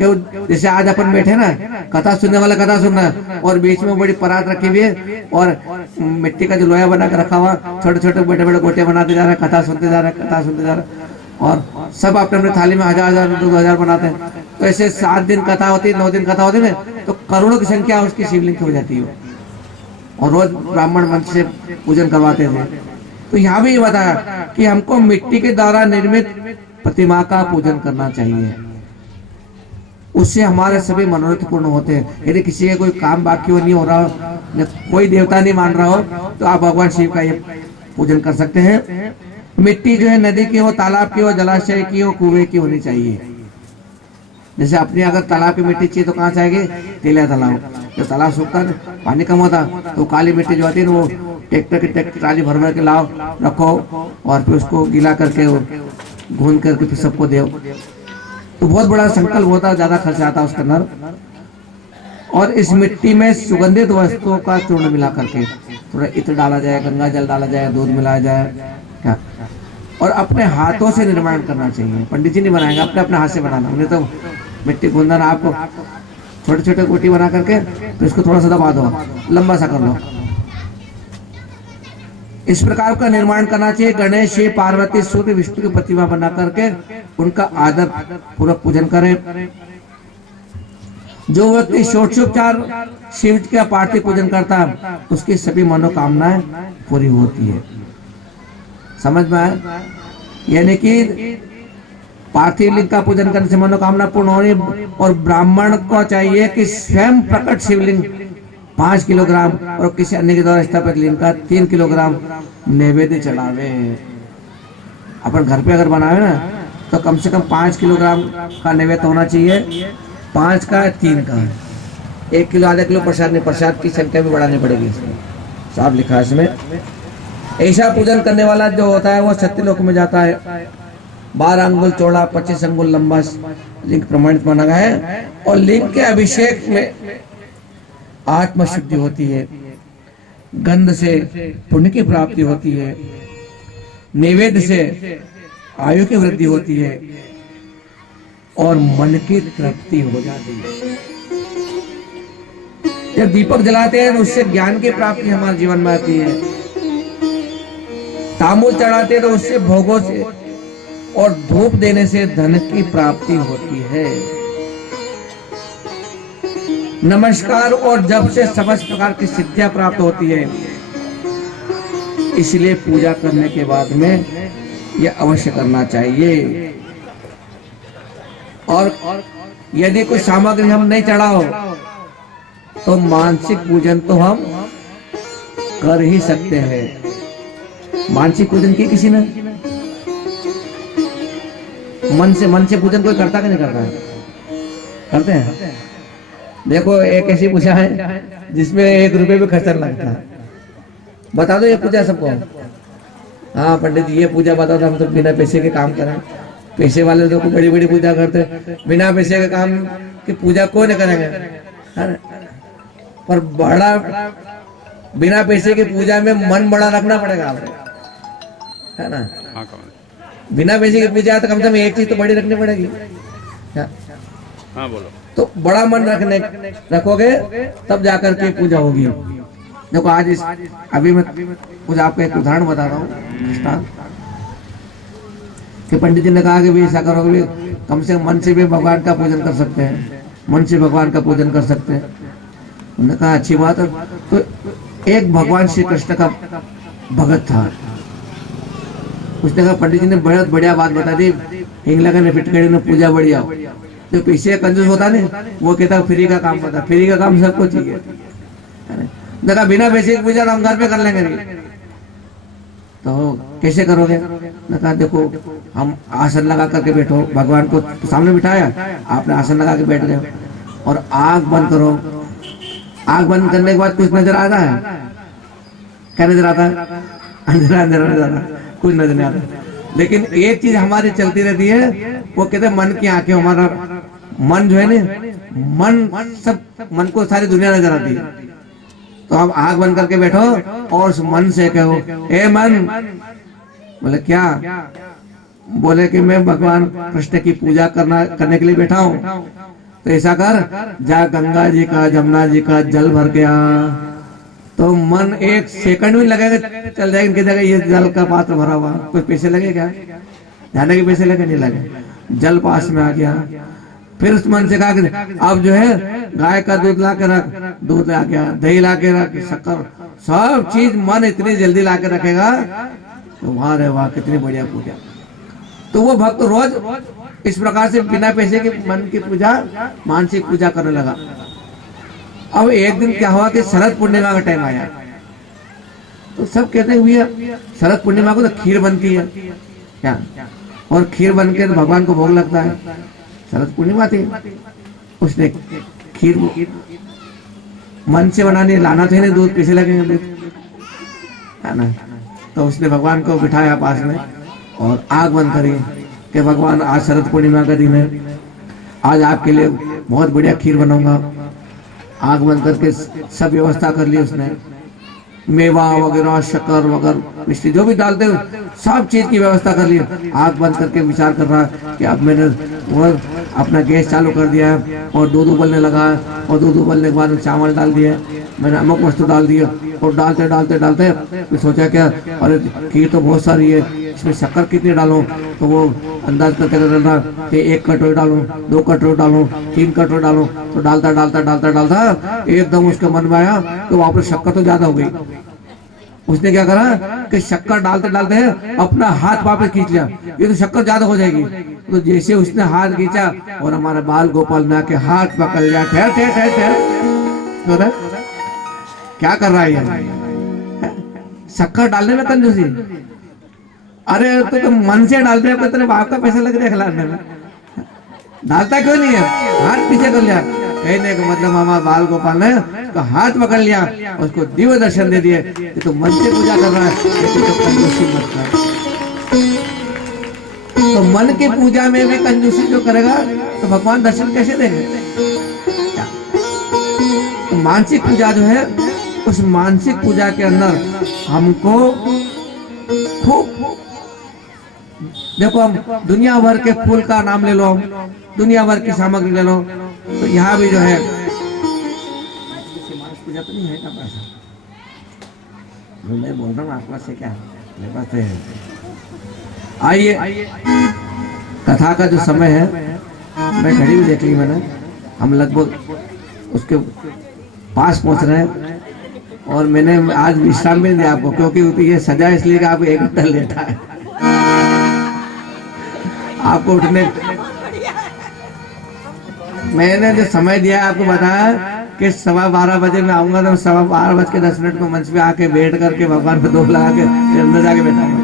कि जैसे आज अपन बैठे ना, कथा सुनने वाला कथा सुन रहा है, और बीच में बड़ी परात रखी हुई है, और मिट्टी का जो लोया बना कर रखा हुआ, छोटे छोटे बड़े बड़े गोटे बनाते जा रहे हैं, कथा सुनते जा रहे हैं, कथा सुनते जा रहे हैं, और सब अपने अपने थाली में 1000 2000 बनाते हैं। तो ऐसे 7 दिन कथा होती है, 9 दिन कथा होती है, तो करोड़ों की संख्या उसकी शिवलिंग की हो जाती है, और रोज ब्राह्मण मंच से पूजन करवाते थे। तो यहाँ भी ये बताया कि हमको मिट्टी के द्वारा निर्मित प्रतिमा का पूजन करना चाहिए, उससे हमारे सभी मनोरथ पूर्ण होते हैं। यदि किसी का कोई काम बाकी हो, नहीं हो रहा हो, कोई देवता नहीं मान रहा हो, तो आप भगवान शिव का ये पूजन कर सकते हैं। मिट्टी जो है नदी की हो, तालाब की हो, जलाशय की हो, कुएं की होनी चाहिए। जैसे अपने अगर तालाब की मिट्टी चाहिए तो कहाँ से आएगी? तेलिया तालाब। जब तालाब सूखता है, पानी कम होता, तो काली मिट्टी जो आती है ना, वो ट्रैक्टर ट्राली भर भर के लाओ, रखो, और फिर उसको गीला करके घून करके फिर सबको दो। तो बहुत बड़ा संकल्प होता है, ज्यादा खर्चा आता है उसके अंदर। और इस मिट्टी में सुगंधित वस्तुओं का चूर्ण मिला करके थोड़ा इत्र डाला जाए, गंगा जल डाला जाए, दूध मिलाया जाए, क्या, और अपने हाथों से निर्माण करना चाहिए। पंडित जी नहीं बनाएंगे, अपने अपने हाथ से बनाना। उन्हें तो मिट्टी गूंदन, आपको छोटे छोटे गोटी बना करके तो इसको थोड़ा सा दबा दो, लंबा सा कर लो। इस प्रकार का निर्माण करना चाहिए। गणेश, शिव, पार्वती, सूर्य, विष्णु की प्रतिमा बना करके उनका आदर पूर्वक पूजन करें। जो व्यक्ति षोडशोपचार शिव का पार्थिव पूजन करता है, उसकी सभी मनोकामनाएं पूरी होती है। समझ में आया? यानी कि पार्थिव लिंग का पूजन करने से मनोकामना पूर्ण होनी। और ब्राह्मण को चाहिए कि स्वयं प्रकट शिवलिंग 5 किलोग्राम और किसी अन्य के द्वारा स्थापित लिंग का 3 किलोग्राम नैवेद्य चढ़ावे। अपन घर पे अगर बनावे ना, तो कम से कम 5 किलोग्राम का नैवेद्य होना चाहिए। 5 का 3 का 1 किलो आधा किलो प्रसाद नहीं, प्रसाद की संख्या भी बढ़ानी पड़ेगी। इसमें साफ लिखा है इसमें। ऐसा पूजन करने वाला जो होता है वो सत्यलोक में जाता है। 12 अंगुल चौड़ा, 25 अंगुल लंबा लिंग प्रमाणित माना गया है। और लिंग के अभिषेक में आत्मशुद्धि होती है, गंध से पुण्य की प्राप्ति होती है, नैवेद्य से आयु की वृद्धि होती है, और मन की तृप्ति हो जाती है। जब दीपक जलाते हैं तो उससे ज्ञान की प्राप्ति हमारे जीवन में आती है। तांबूल चढ़ाते हैं तो उससे भोगों से और धूप देने से धन की प्राप्ति होती है। नमस्कार और जप से समस्त प्रकार की सिद्धियां प्राप्त होती है। इसलिए पूजा करने के बाद में यह अवश्य करना चाहिए। और यदि कोई सामग्री हम नहीं चढ़ाओ तो मानसिक पूजन तो हम कर ही सकते हैं। मानसिक पूजन की किसी ने? मन से पूजन कोई करता कि नहीं करता है? करते हैं। देखो एक ऐसी पूजा है जिसमें 1 रुपये भी खर्चा लगता है। बता दो ये पूजा सबको। हाँ पंडित जी ये पूजा बता दो, हम तो बिना पैसे के काम करें। पैसे वाले लोग बड़ी बड़ी पूजा करते, बिना पैसे के काम की पूजा कौन नहीं करेंगे? पर बड़ा बिना पैसे की पूजा में मन बड़ा रखना पड़ेगा आपको। है ना। हाँ कौन बिना पैसे की पूजा तो कम से कम एक चीज तो बड़ी रखनी पड़ेगी क्या? हाँ बोलो तो बड़ा मन रखोगे तब जाकर के पूजा होगी। देखो आज अभी मैं कुछ आपको एक उदाहरण बता रहा हूँ कि पंडित जी ने कहा कि भी ऐसा करोगे कम से कम मन से भी भगवान का पूजन कर सकते हैं, मन से भगवान का पूजन कर सकते हैं। उन्होंने कहा अच्छी बात है। तो एक भगवान श्री कृष्ण का भगत था, उसने कहा पंडित जी ने बहुत बढ़िया बात बता दी, हिंग लगाने फिटकड़ी ने पूजा बढ़िया। जो पीछे कंजूस होता नहीं वो कहता फ्री का काम होता, फ्री का काम सबको चाहिए। देखा बिना पैसे की पूजा तो हम घर पे कर लेंगे नहीं, तो कैसे करोगे? मैं कहा देखो हम आसन लगा करके बैठो, भगवान को सामने बिठाया, आपने आसन लगा के बैठ गए और आंख बंद करो। आंख बंद करने के बाद कुछ नजर आता है? क्या नजर आता है? अंधेरा अंधेरा नजर आता है, कुछ नजर नहीं आता। लेकिन एक चीज हमारी चलती रहती है, वो कहते हैं मन की आंखें। हमारा मन जो है ना, मन सब मन को सारी दुनिया नजर आती है। तो आप आंख बंद करके बैठो और उस मन से कहो ए मन। बोले क्या? बोले कि मैं भगवान कृष्ण की पूजा करने के लिए बैठा हूँ। तो ऐसा कर, जा गंगा जी का जमुना जी का जल भर के आ। तो मन एक सेकंड भी लगेगा चल जाएगा इनकी जगह, ये जल का पात्र भरा हुआ, कोई पैसे लगे क्या? जाने के पैसे लगे? नहीं लगे। जल पास में आ गया। फिर उस मन से कहा कि अब जो है गाय का दूध ला के रख, दूध ला के, दही ला के रख, शक्कर, सब चीज मन इतनी जल्दी ला के रखेगा तो वाह रे वाह कितनी बढ़िया पूजा। तो वो भक्त रोज इस प्रकार से बिना पैसे के मन की पूजा, मानसिक पूजा करने लगा। अब एक दिन क्या हुआ कि शरद पूर्णिमा का टाइम आया, तो सब कहते हैं भैया शरद पूर्णिमा को तो खीर बनती है क्या, और खीर बन के भगवान को भोग लगता है। शरद पूर्णिमा थी, उसने खीर मन से बनानी, लाना तो नहीं, दूध कैसे लगेंगे दूध, है ना। तो उसने भगवान को बिठाया पास में और आग बंद करी कि भगवान आज शरद पूर्णिमा का दिन है, आज आपके लिए बहुत बढ़िया खीर बनाऊंगा। आग बंद करके सब व्यवस्था कर ली उसने, मेवा वगैरह, शक्कर वगैरह, मिष्टी जो भी डालते हो सब चीज की व्यवस्था कर ली। आग बंद करके विचार कर रहा है कि अब मैंने और अपना गैस चालू कर दिया है और दूध उबलने लगा है, और दूध उबलने के बाद चावल डाल दिया, मैंने नमक वस्तु डाल दिया, और डालते डालते डालते तो सोचा क्या अरे खीर तो बहुत सारी है, इसमें शक्कर कितनी डालूं। तो वो अंदाज करते रहना कि 1 कटोरी डालूं, 2 कटोरी डालूं, 3 कटोरी डालूं। तो डालता डालता डालता डालता एकदम उसके मन में आया तो वापस शक्कर तो ज्यादा हो गई। उसने क्या करा कि शक्कर डालते डालते अपना हाथ वापस खींच लिया, ये तो शक्कर ज्यादा हो जाएगी। तो जैसे उसने हाथ खींचा और हमारा बाल गोपाल ना के हाथ पकड़ लिया, ठहर ठहर ठहर ठहर, क्या कर रहा है ये? शक्कर डालने में कंजूसी? अरे तो तुम मन से डालते हो, तेरे बाप का पैसा लग रहा है खिलाने में, डालता क्यों नहीं है? हाथ पीछे कर लिया। कहने का मतलब हमारा बाल गोपाल ने तो हाथ पकड़ लिया, उसको दिव्य दर्शन दे दिए कि तू मन से पूजा कर रहा है, लेकिन तो कंजूसी मत कर। तो मन की पूजा में भी कंजूसी जो करेगा तो भगवान दर्शन कैसे देंगे? तो मानसिक पूजा जो है, उस मानसिक पूजा के अंदर हमको खूब, देखो हम दुनिया भर के फूल का नाम ले लो, दुनिया भर की सामग्री ले लो, तो यहाँ भी जो है पूजा तो नहीं है का पैसा, मैं बोल रहा हूँ आपके पास से क्या मेरे पास तो है। आइए कथा का जो समय है, मैं घड़ी भी देख ली मैंने, हम लगभग उसके पास पहुंच रहे हैं। और मैंने आज विश्राम भी नहीं दिया आपको, क्योंकि ये सजा इसलिए कि आप 1 घंटा लेटा है, आपको उठने, मैंने जो समय दिया है आपको बताया कि 12:15 बजे मैं आऊंगा, तो 12:12:10 को मंच पे आके बैठ करके भगवान को धूप लगा के अंदर जाके बैठा हूँ।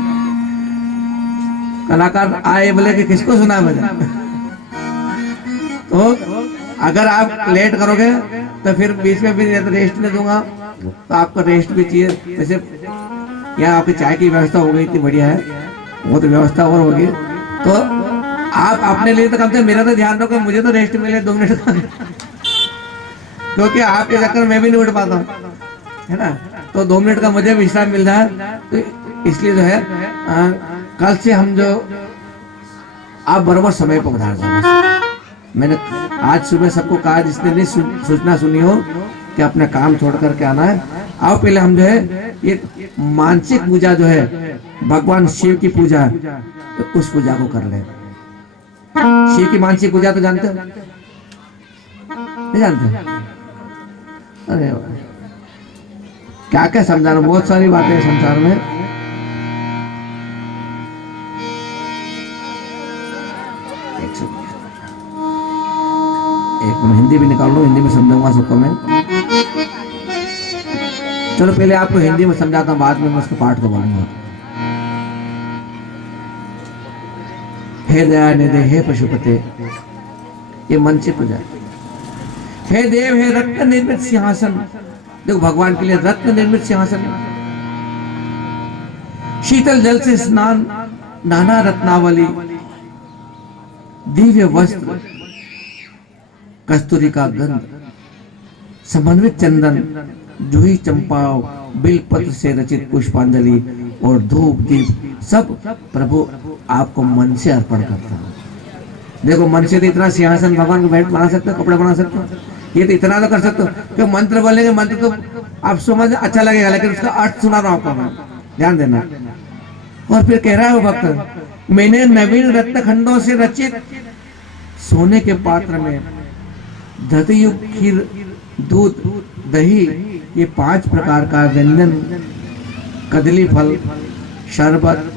कलाकार आए बोले कि किसको सुना मुझे, तो अगर आप लेट करोगे तो फिर बीच में भी रेस्ट नहीं दूंगा, तो आपको रेस्ट भी चाहिए। वैसे यहाँ आपकी चाय की व्यवस्था हो गई, इतनी बढ़िया है, वो तो व्यवस्था और होगी। तो आप अपने लिए तो कम से मेरा तो ध्यान रखो, मुझे तो रेस्ट मिले 2 मिनट का, क्योंकि आपके चक्कर में भी नहीं उठ पाता हूँ, है ना। तो 2 मिनट का मुझे विश्राम मिल रहा है, तो इसलिए जो है कल से हम जो आप बराबर समय पर बता दो। मैंने आज सुबह सबको कहा जिसने नहीं सूचना सुनी हो कि अपना काम छोड़ करके आना है। आओ पहले हम जो है ये मानसिक पूजा जो है भगवान शिव की पूजा तो उस पूजा को कर ले। शिव की मानसिक पूजा तो जानते हो? नहीं जानते? अरे क्या क्या समझाना, बहुत सारी बातें हैं संसार में। एक मिनट हिंदी भी निकाल लो, हिंदी में समझाऊंगा सबको मैं। चलो पहले आपको हिंदी में समझाता हूँ, बाद में मैं उसको पाठ को बोलूंगा। हे दयानिधि, हे पशुपते, ये मन से पूजा। हे देव, हे रत्न निर्मित सिंहासन, देखो भगवान के लिए रत्न निर्मित सिंहासन, शीतल जल से स्नान, नाना रत्नावली, दिव्य वस्त्र, कस्तूरी का गंध, समन्वित चंदन, जूही चंपा, बिलपत्र से रचित पुष्पांजलि और धूप दीप सब प्रभु आपको मन से अर्पण करता हूं। देखो मन से तो इतना सिंहासन भगवान को बैठ बना सकते हो, कपड़े बना सकते हो, ये तो इतना तो कर सकते हो कि मंत्र बोलेंगे, मंत्र तो आप समझ अच्छा लगेगा लेकिन उसका अर्थ सुना रहा हूं आपको मैं, ध्यान देना। और फिर कह रहा है वो भक्त, मैंने नवीन रत्न खंडों से रचित सोने के पात्र में धरती युग खीर, दूध, दही, ये 5 प्रकार का व्यंजन, कदली फल, शरबत,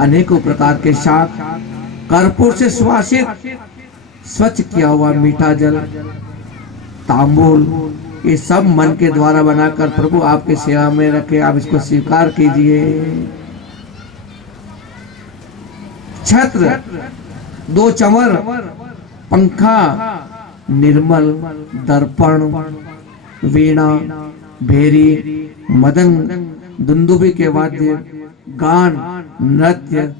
अनेकों प्रकार के शाक, कर्पूर से सुवासित स्वच्छ किया हुआ मीठा जल, तांबूल, ये सब मन के द्वारा बनाकर प्रभु आपके सेवा में रखे, आप इसको स्वीकार कीजिए। छत्र, 2 चंवर, पंखा, निर्मल, दर्पण, वीणा, भेरी, मदंग, दुंदुबी के वाद्य, गान, नृत्य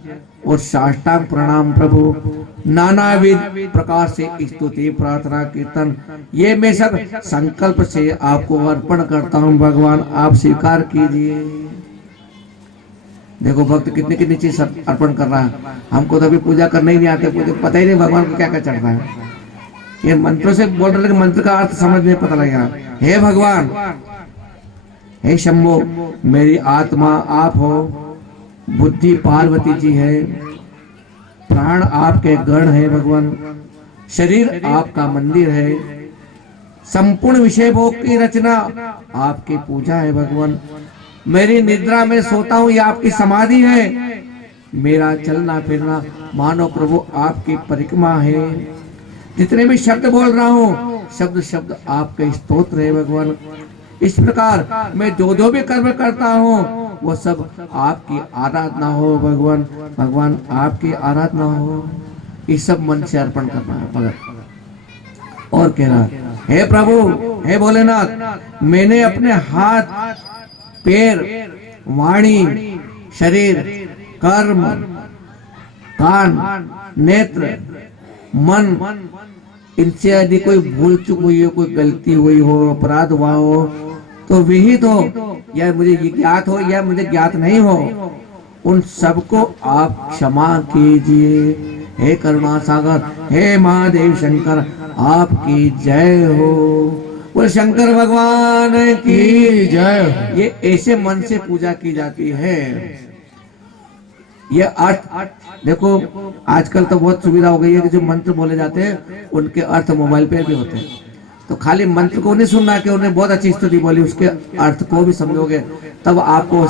और साष्टांग प्रणाम प्रभु, नानाविध प्रकार से स्तुति, प्रार्थना, कीर्तन, ये मैं सब संकल्प से आपको अर्पण करता हूँ भगवान, आप स्वीकार कीजिए। देखो भक्त कितनी कितनी चीज अर्पण कर रहा है, हमको तो अभी पूजा करने ही नहीं आते, पता ही नहीं भगवान को क्या क्या चढ़ रहा है। ये मंत्रों से बोल रहे हैं, मंत्र का अर्थ समझ में पता लगेगा। हे भगवान, हे शंभो, मेरी आत्मा आप हो, बुद्धि पार्वती जी है, प्राण आपके गण है भगवान, शरीर आपका मंदिर है, संपूर्ण विषय भोग की रचना आपकी पूजा है भगवान, मेरी निद्रा में सोता हूँ ये आपकी समाधि है, मेरा चलना फिरना मानो प्रभु आपकी परिक्रमा है, जितने भी शब्द बोल रहा हूँ शब्द शब्द आपके स्तोत्र है भगवान। इस प्रकार मैं जो भी कर्म करता हूँ वो सब आपकी आराधना हो भगवान, भगवान आपकी आराधना हो, ये सब मन से अर्पण करना है भगत। और कह रहा हे प्रभु, हे भोलेनाथ, मैंने अपने हाथ, पैर, वाणी, शरीर, कर्म, कान, नेत्र, मन, इनसे यदि कोई भूल चूक हुई हो, कोई गलती हुई हो, अपराध हुआ हो तो विहित हो या मुझे ज्ञात हो या मुझे ज्ञात नहीं हो, उन सबको आप क्षमा कीजिए। हे करुणा सागर, हे महादेव शंकर, आपकी जय हो। बोल शंकर भगवान की जय। ये ऐसे मन से पूजा की जाती है। ये अर्थ देखो, आजकल तो बहुत सुविधा हो गई है कि जो मंत्र बोले जाते हैं उनके अर्थ मोबाइल पे भी होते हैं, तो खाली मंत्र को नहीं सुनना कि उन्हें बहुत अच्छी स्तुति बोली, उसके अर्थ को भी समझोगे तब आपको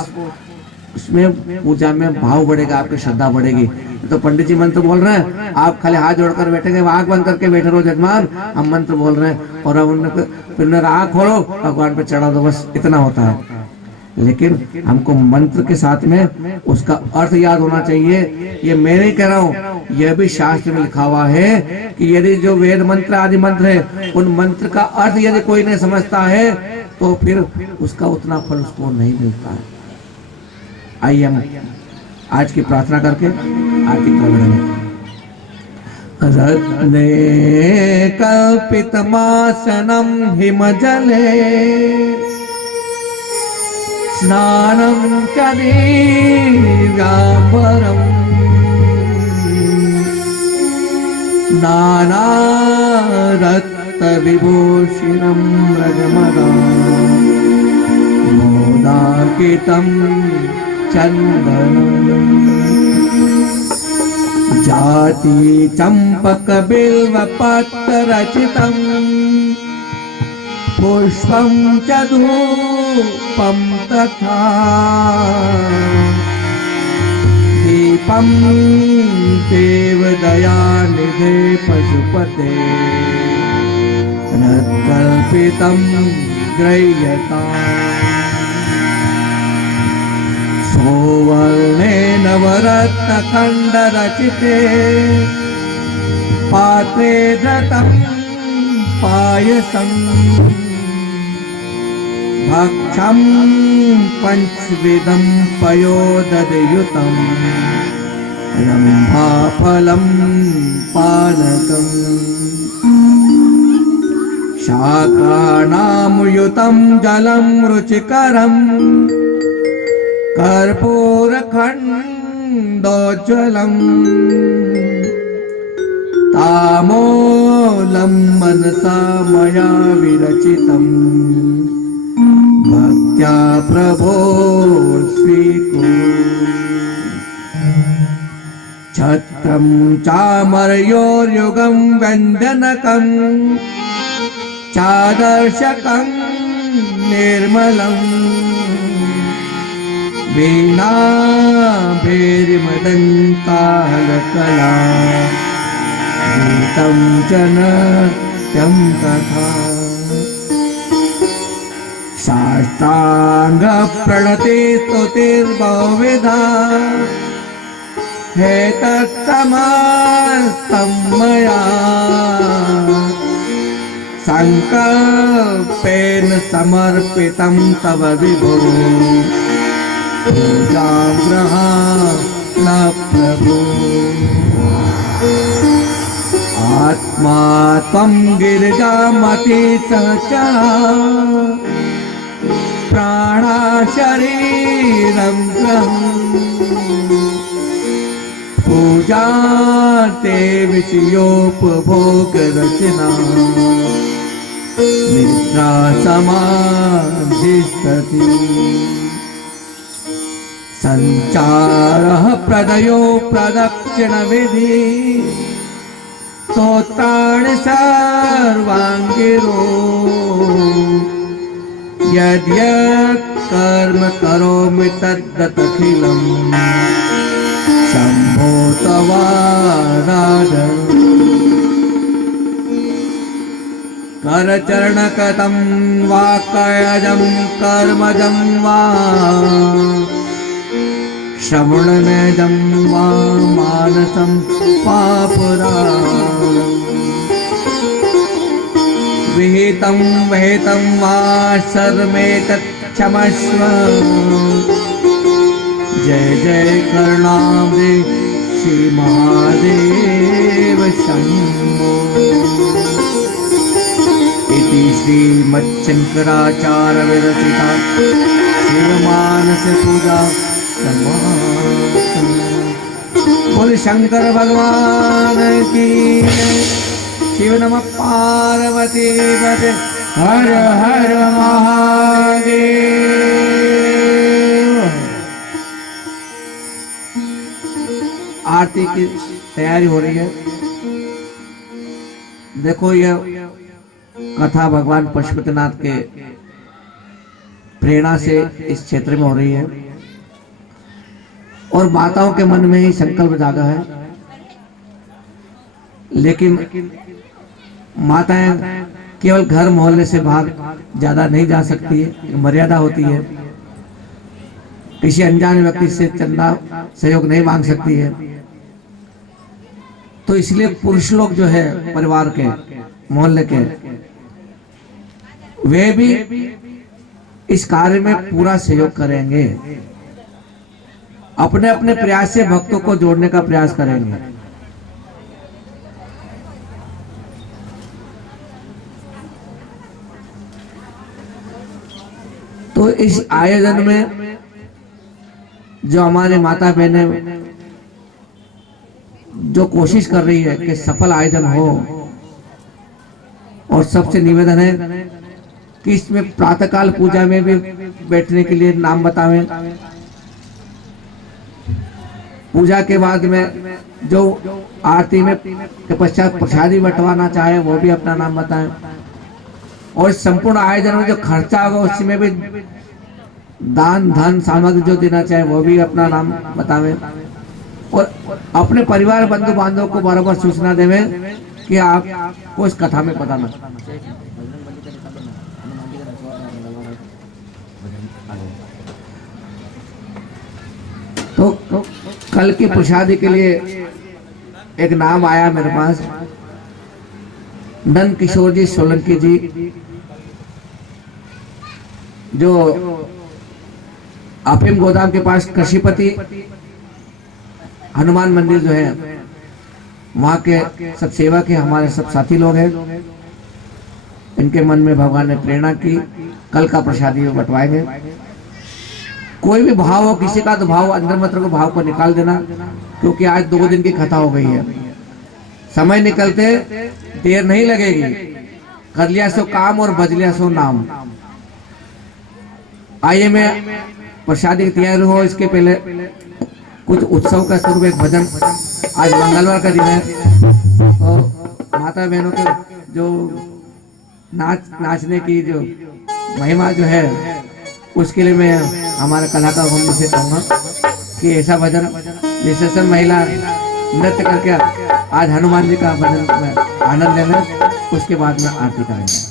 उसमें पूजा में भाव बढ़ेगा, आपकी श्रद्धा बढ़ेगी। तो पंडित जी मंत्र बोल रहे हैं, आप खाली हाथ जोड़कर बैठेंगे, आंख बंद करके बैठे रहो जजमान, हम मंत्र बोल रहे हैं और अब फिर आंख खोलो भगवान पे चढ़ा दो, बस इतना होता है। लेकिन हमको मंत्र के साथ में उसका अर्थ याद होना चाहिए। ये मैं नहीं कह रहा हूँ, यह भी शास्त्र में लिखा हुआ है कि यदि जो वेद मंत्र आदि मंत्र है उन मंत्र का अर्थ यदि कोई नहीं समझता है तो फिर उसका उतना फल उसको नहीं मिलता है। आइए हम आज की प्रार्थना करके आरती करेंगे। रत्ने कल्पितमासनं हिमजले स्नानं च दिव्याम्बरम् नानारत्नविभूषितं व्रजमदा मोदार्पितं चन्दनम् जाति चम्पकबिल्वपत्ररचितम् पुष्पं च धूपं तथा दीपं देवदयानिधे पशुपते रत्कल्पितं गृह्यताम् सौवर्णेन नवरत्नखण्डरचिते पात्रे धृतं पायसम् भक्षं पञ्चविधं पयोदधियुतं रम्भाफलं पानकम् शाकानामुयुतं जलं रुचिकरम् कर्पूरखण्डोज्ज्वलम् तामोलं मनसा मया विरचितम् भक्त्या प्रभो स्वीकुरु छत्रं चामरयोर्युगं व्यञ्जनकं चादर्शकं निर्मलम् वीणा भेरिमदङ्कालकला गीतं च नृत्यं तथा साष्टाङ्गप्रणति स्तुतिर्बहुविधा हेतत्समस्तं मया सङ्कल्पेन समर्पितं तव विभो पूजां गृहाण प्रभो आत्मा त्वं गिरिजामति सहचरा प्राणा शरीरं ग्रहम् पूजा ते विषयोपभोगरचना निद्रा समाधिस्तति संचारः प्रदयो प्रदक्षिणविधि स्तोत्राणि सर्वाङ्गिरो यद्यत् कर्म करोमि तद्दतखिलम् शम्भो तवाराधनम् करचरणकतं वा कायजं कर्मजं वा श्रवणनयजं वा मानसं पापुराणम् विहितं वहितं वा सर्वमेतत् क्षमस्व जय जय करुणाब्धे श्री महादेव शम्भो इति श्रीमच्छंकराचार्य विरचिता शिवमानस पूजा समाप्ता। बोल शंकर भगवान की जय। शिव नमः पार्वती पते हर हर महादेव। आरती की तैयारी हो रही है। देखो यह कथा भगवान पशुपतिनाथ के प्रेरणा से इस क्षेत्र में हो रही है और माताओं के मन में ही संकल्प जागा है, लेकिन माताएं केवल घर मोहल्ले से बाहर ज्यादा नहीं जा सकती है, मर्यादा होती है। किसी अनजान व्यक्ति से चंदा सहयोग नहीं मांग सकती है। तो इसलिए पुरुष लोग जो है परिवार के मोहल्ले के, वे भी इस कार्य में पूरा सहयोग करेंगे। अपने अपने प्रयास से भक्तों को जोड़ने का प्रयास करेंगे। तो इस आयोजन में जो हमारे माता बहनें जो कोशिश कर रही है कि सफल आयोजन हो, और सबसे निवेदन है कि इसमें प्रातःकाल पूजा में भी बैठने के लिए नाम बतावें। पूजा के बाद में जो आरती में के पश्चात प्रसादी बंटवाना चाहे वो भी अपना नाम बताएं, और संपूर्ण आयोजन में जो खर्चा होगा उसमें भी दान धन सामग्री जो देना चाहे वो भी अपना नाम बतावें, और अपने परिवार बंधु बांधव को बराबर सूचना देवें कि आपको इस कथा में पता ना। तो कल की प्रसादी के लिए एक नाम आया मेरे पास, नंद किशोर जी सोलंकी जी, जो अफीम गोदाम के पास कृषिपति हनुमान मंदिर जो है वहाँ के सब सेवा के हमारे सब साथी लोग हैं। इनके मन में भगवान ने प्रेरणा की, कल का प्रसादी बंटवाएंगे। कोई भी भाव हो किसी का, तो भाव अंदर मत रखो, भाव को निकाल देना, क्योंकि आज 2 दिन की कथा हो गई है। समय निकलते देर नहीं लगेगी, कर लिया सो काम और बज लिया सो नाम। आइए मैं प्रसादी की तैयारी हो, इसके पहले कुछ उत्सव का स्वरूप एक भजन, आज मंगलवार का दिन है, तो माता बहनों के जो नाचने की जो महिमा जो है उसके लिए मैं हमारे कलाकार भूमि से कहूँगा कि ऐसा भजन जिससे सब महिला नृत्य करके आज हनुमान जी का भजन में आनंद लेंगे, उसके बाद में आरती करेंगे।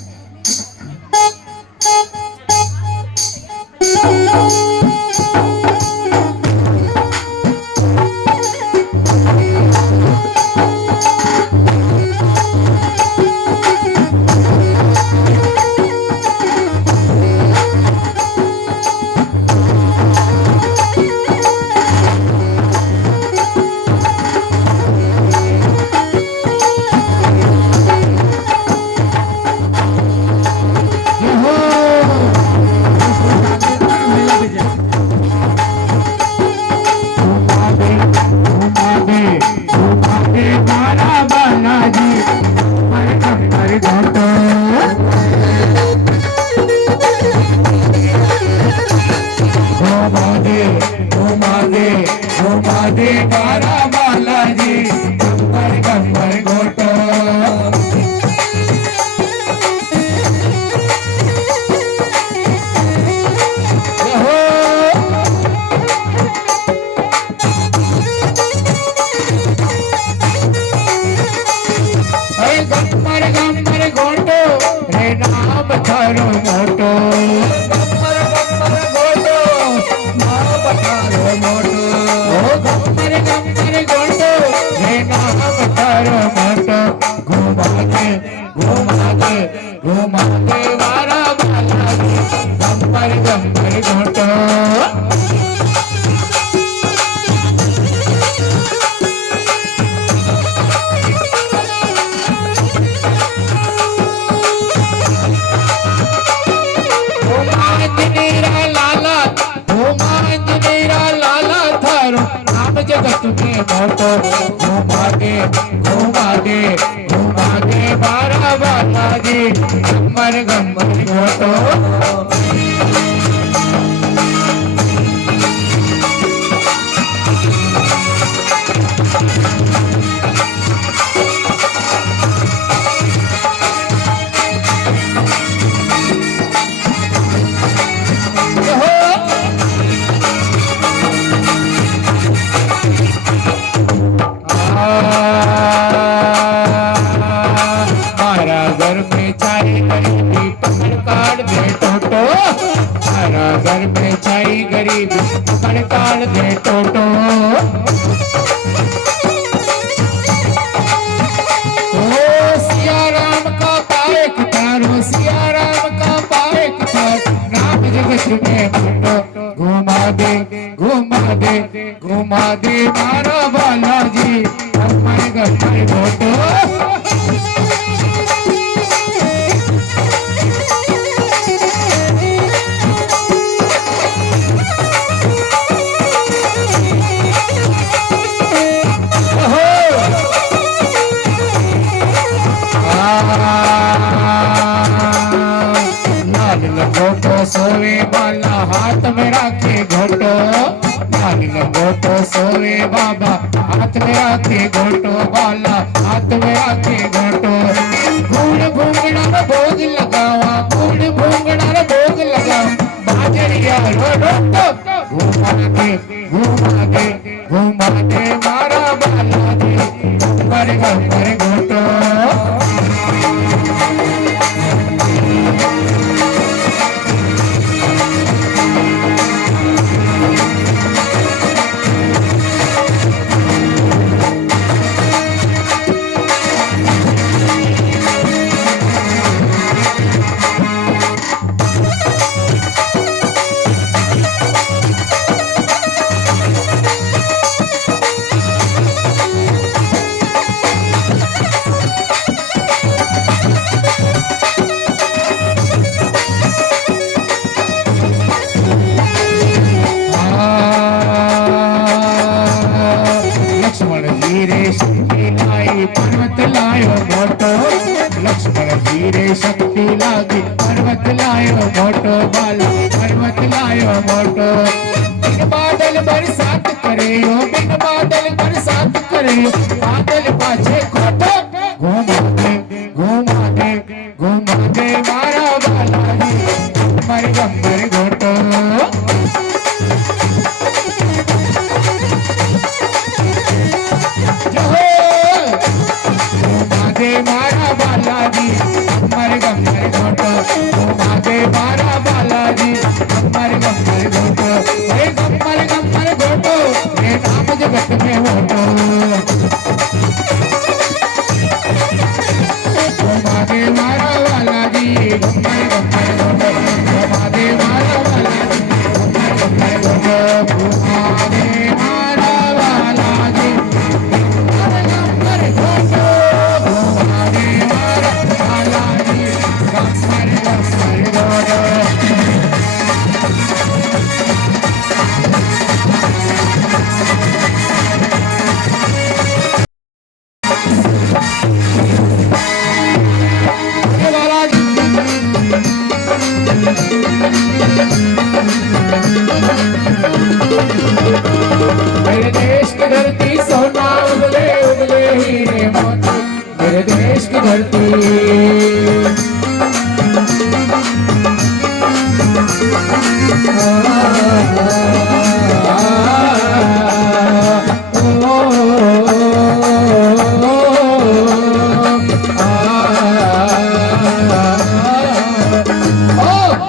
लाल लंगोटो सोवे बाला हाथ में राखे घोटो, लाल लंगोटो सोवे बाबा हाथ में राखे घोटो, बाला हाथ में राखे घोटो। फूल भूंगड़ा रे भोग लगावा, फूल भूंगड़ा रे भोग लगावा, बाजरिया रोटो घुमा दे मारा बाला दे, मरे घोटो। पर्वत लायो मोटो, लक्ष्मण जी रे शक्ति लागी पर्वत लायो मोटो, बाला पर्वत लायो मोटो। बिन बादल बरसात करे हो, बिन बादल बरसात करे, बादल पाछे खोटो घुमा दे मारा बाला जी, मर घोटो। मारा बालाजी मर घोटो, घुमागे मारा बालाजी मर घोटो, हे गम्मर घोटो, हे नाम जगत में होटो। घुमागे मारा बालाजी मर घोटो, घुमागे मारा बालाजी मर घोटो, घुमागे मारा बालाजी मर घोटो। मेरे देश की धरती सोना उगले उगले हीरे मोती, मेरे देश की धरती।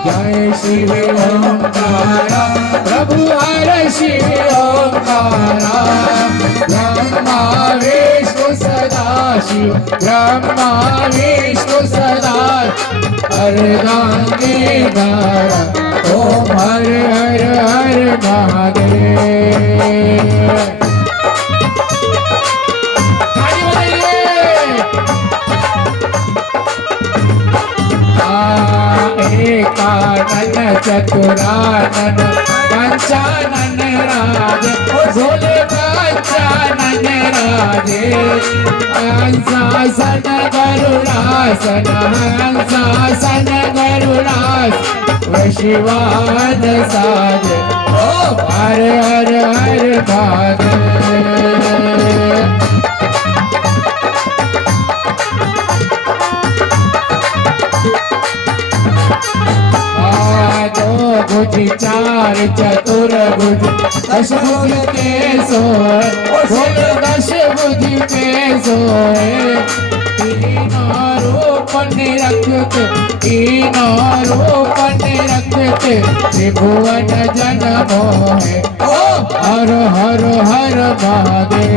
जय शिव ओंकारा प्रभु हर शिव ओंकारा, ब्रह्मा विष्णु सदा शिव, ब्रह्मा विष्णु सदा अर्धांगिनीधारा, ओम हर हर हर महादेव। एकानन चतुरानन पंचानन राजे, भोले पंचानन राजे, हंसासन गरुड़ासन, हंसासन गरुड़ास, शिवान साज, ओ हर हर हर महादेव। भुज चार चतुर्भुज दश भुज के सोए, भोले दश भुज के सोए, तीनों रूप निरखते, तीनों रूप निरखते, त्रिभुवन जन मोहे, ओ हर हर हर महादेव।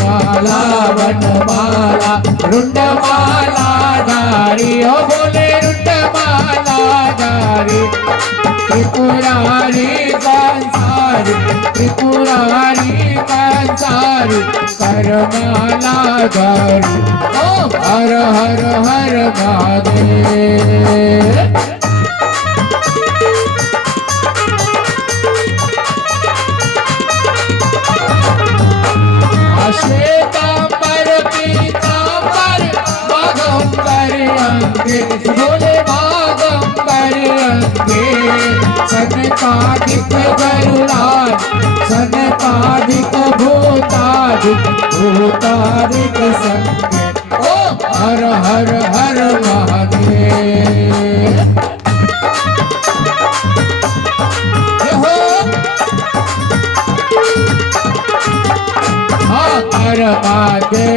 माला वनमाला रुंडमाला धारी, ओ बोले रुंडमाला धारी, त्रिपुरारी कंसारी, त्रिपुरारी कंसारी, करमाला धारी, ओ हर हर हर महादेव। सनकादिक गरुडाधिक सनकादिक भूतादिक संज्ञ ओम हर हर हर महादेव। परमादे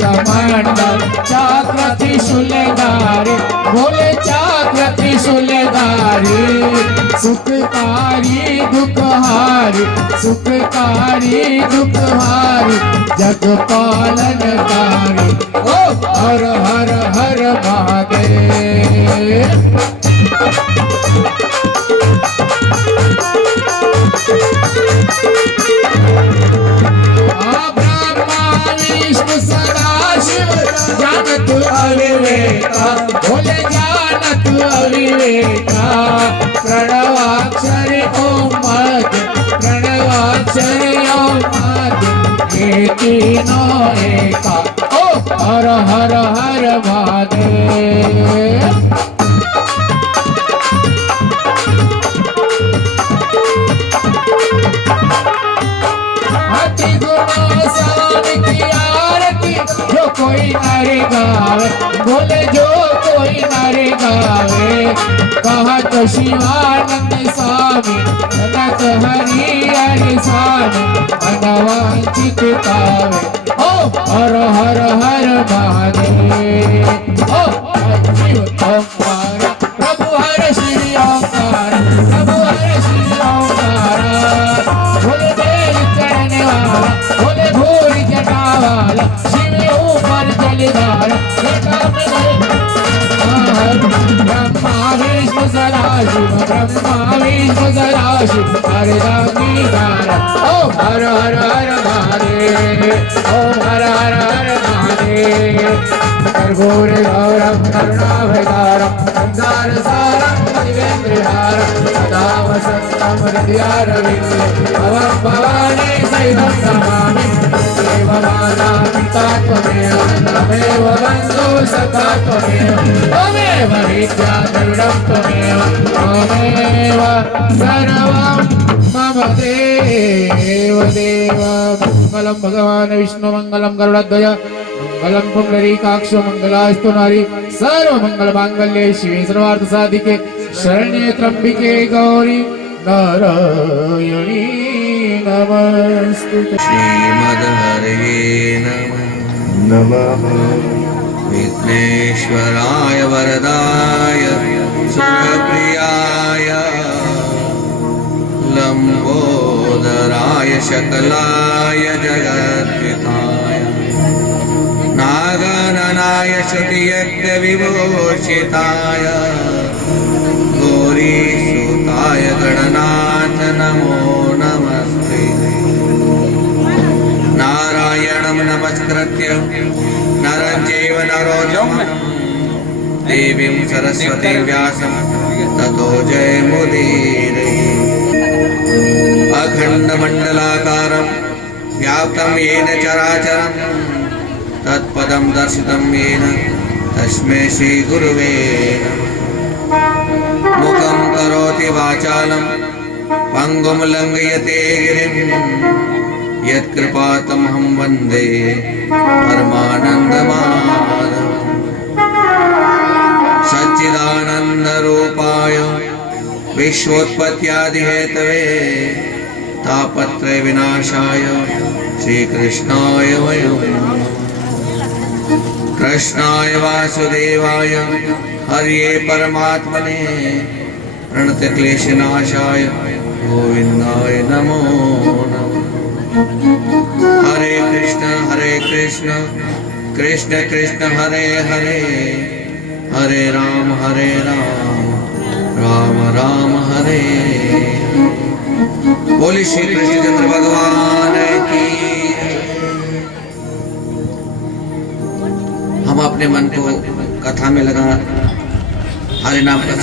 कमंडल चाक्र त्रिशूलधारी बोले चाक्र त्रिशूलधारी सुखकारी दुखहारी सुखकारी दुखहारी जग पालनकारी ओ हर हर हर महादेव। विष्णु सदाशिव जानत अविवेका बोले जानत अविवेका प्रणवाक्षर ओम मध्य प्रणवाक्षर ओम मध्य ये तीनों एका ओ हर हर हर महादेव। जो कोई नारे गावे बोले जो कोई नारे गावे कहा तो शिवानंद स्वामी नत हरि हरि स्वामी अनवांचित पावे ओ हर हर हर महादेव। ओ शिव ओंकार प्रभु हर श्री ओंकार प्रभु हर श्री ओंकार बोले देव चढ़ने वाला बोले भूरी जटा वाला शिव ऊपर जलधारा ब्रह्मा विष्णु सदाशिव हरदारा ओ हर हर हर महादेव ओ हर हर हर महादेव। कर्पूर गौरम करुणावतारम संसार सारम भुजगेन्द्रहारम सदा वसंतम हृदयारविंदे भवं भवानी सहितं नमामि। देवमाता पिता त्वमेव त्वमेव बन्धु सखा त्वमेव त्वमेव विद्या गरुडं त्वमेव त्वमेव सर्वं मम देव देव। मंगलम भगवान विष्णु मंगलम गरुड़ध्वज मंगलम पुंडरीकाक्ष मंगलास्तु नारी सर्व मंगल मांगल्ये शिवे सर्वार्थ साधिके शरण्ये त्र्यंबिके गौरी नारायणी नमस्ते। श्रीमद् हरे नमः विघ्नेश्वराय वरदाय सुरप्रियाय लंबोदराय शकलाय जगद्विताय नागननाय श्रुतियज्ञ विभूषिताय गौरीसुताय गणनाथ नमो नमस्ते। नारायणं नमस्कृत्य नरं चैव नरोत्तमं देवीं सरस्वतीं व्यासं ततो जयमुदीरये। अखण्डमण्डलाकारं व्याप्तं येन चराचरं तत्पदं दर्शितं येन तस्मै श्रीगुरुवे नमः। मुखं करोति वाचालं पङ्गुं लङ्घयते गिरिं यत्कृपातमहं वन्दे परमानन्दमाधवम्। सच्चिदानन्दरूपाय विश्वोत्पत्त्यादिहेतवे तापत्रय विनाशाय श्रीकृष्णाय वयं नमः। कृष्णाय वासुदेवाय हरिये परमात्मने प्रणतक्लेशनाशाय गोविन्दाय नमो नमः। हरे कृष्ण कृष्ण कृष्ण हरे हरे हरे राम राम राम हरे। बोले श्री कृष्णचंद्र भगवान की। हम अपने मन को कथा में लगा हरे नाम का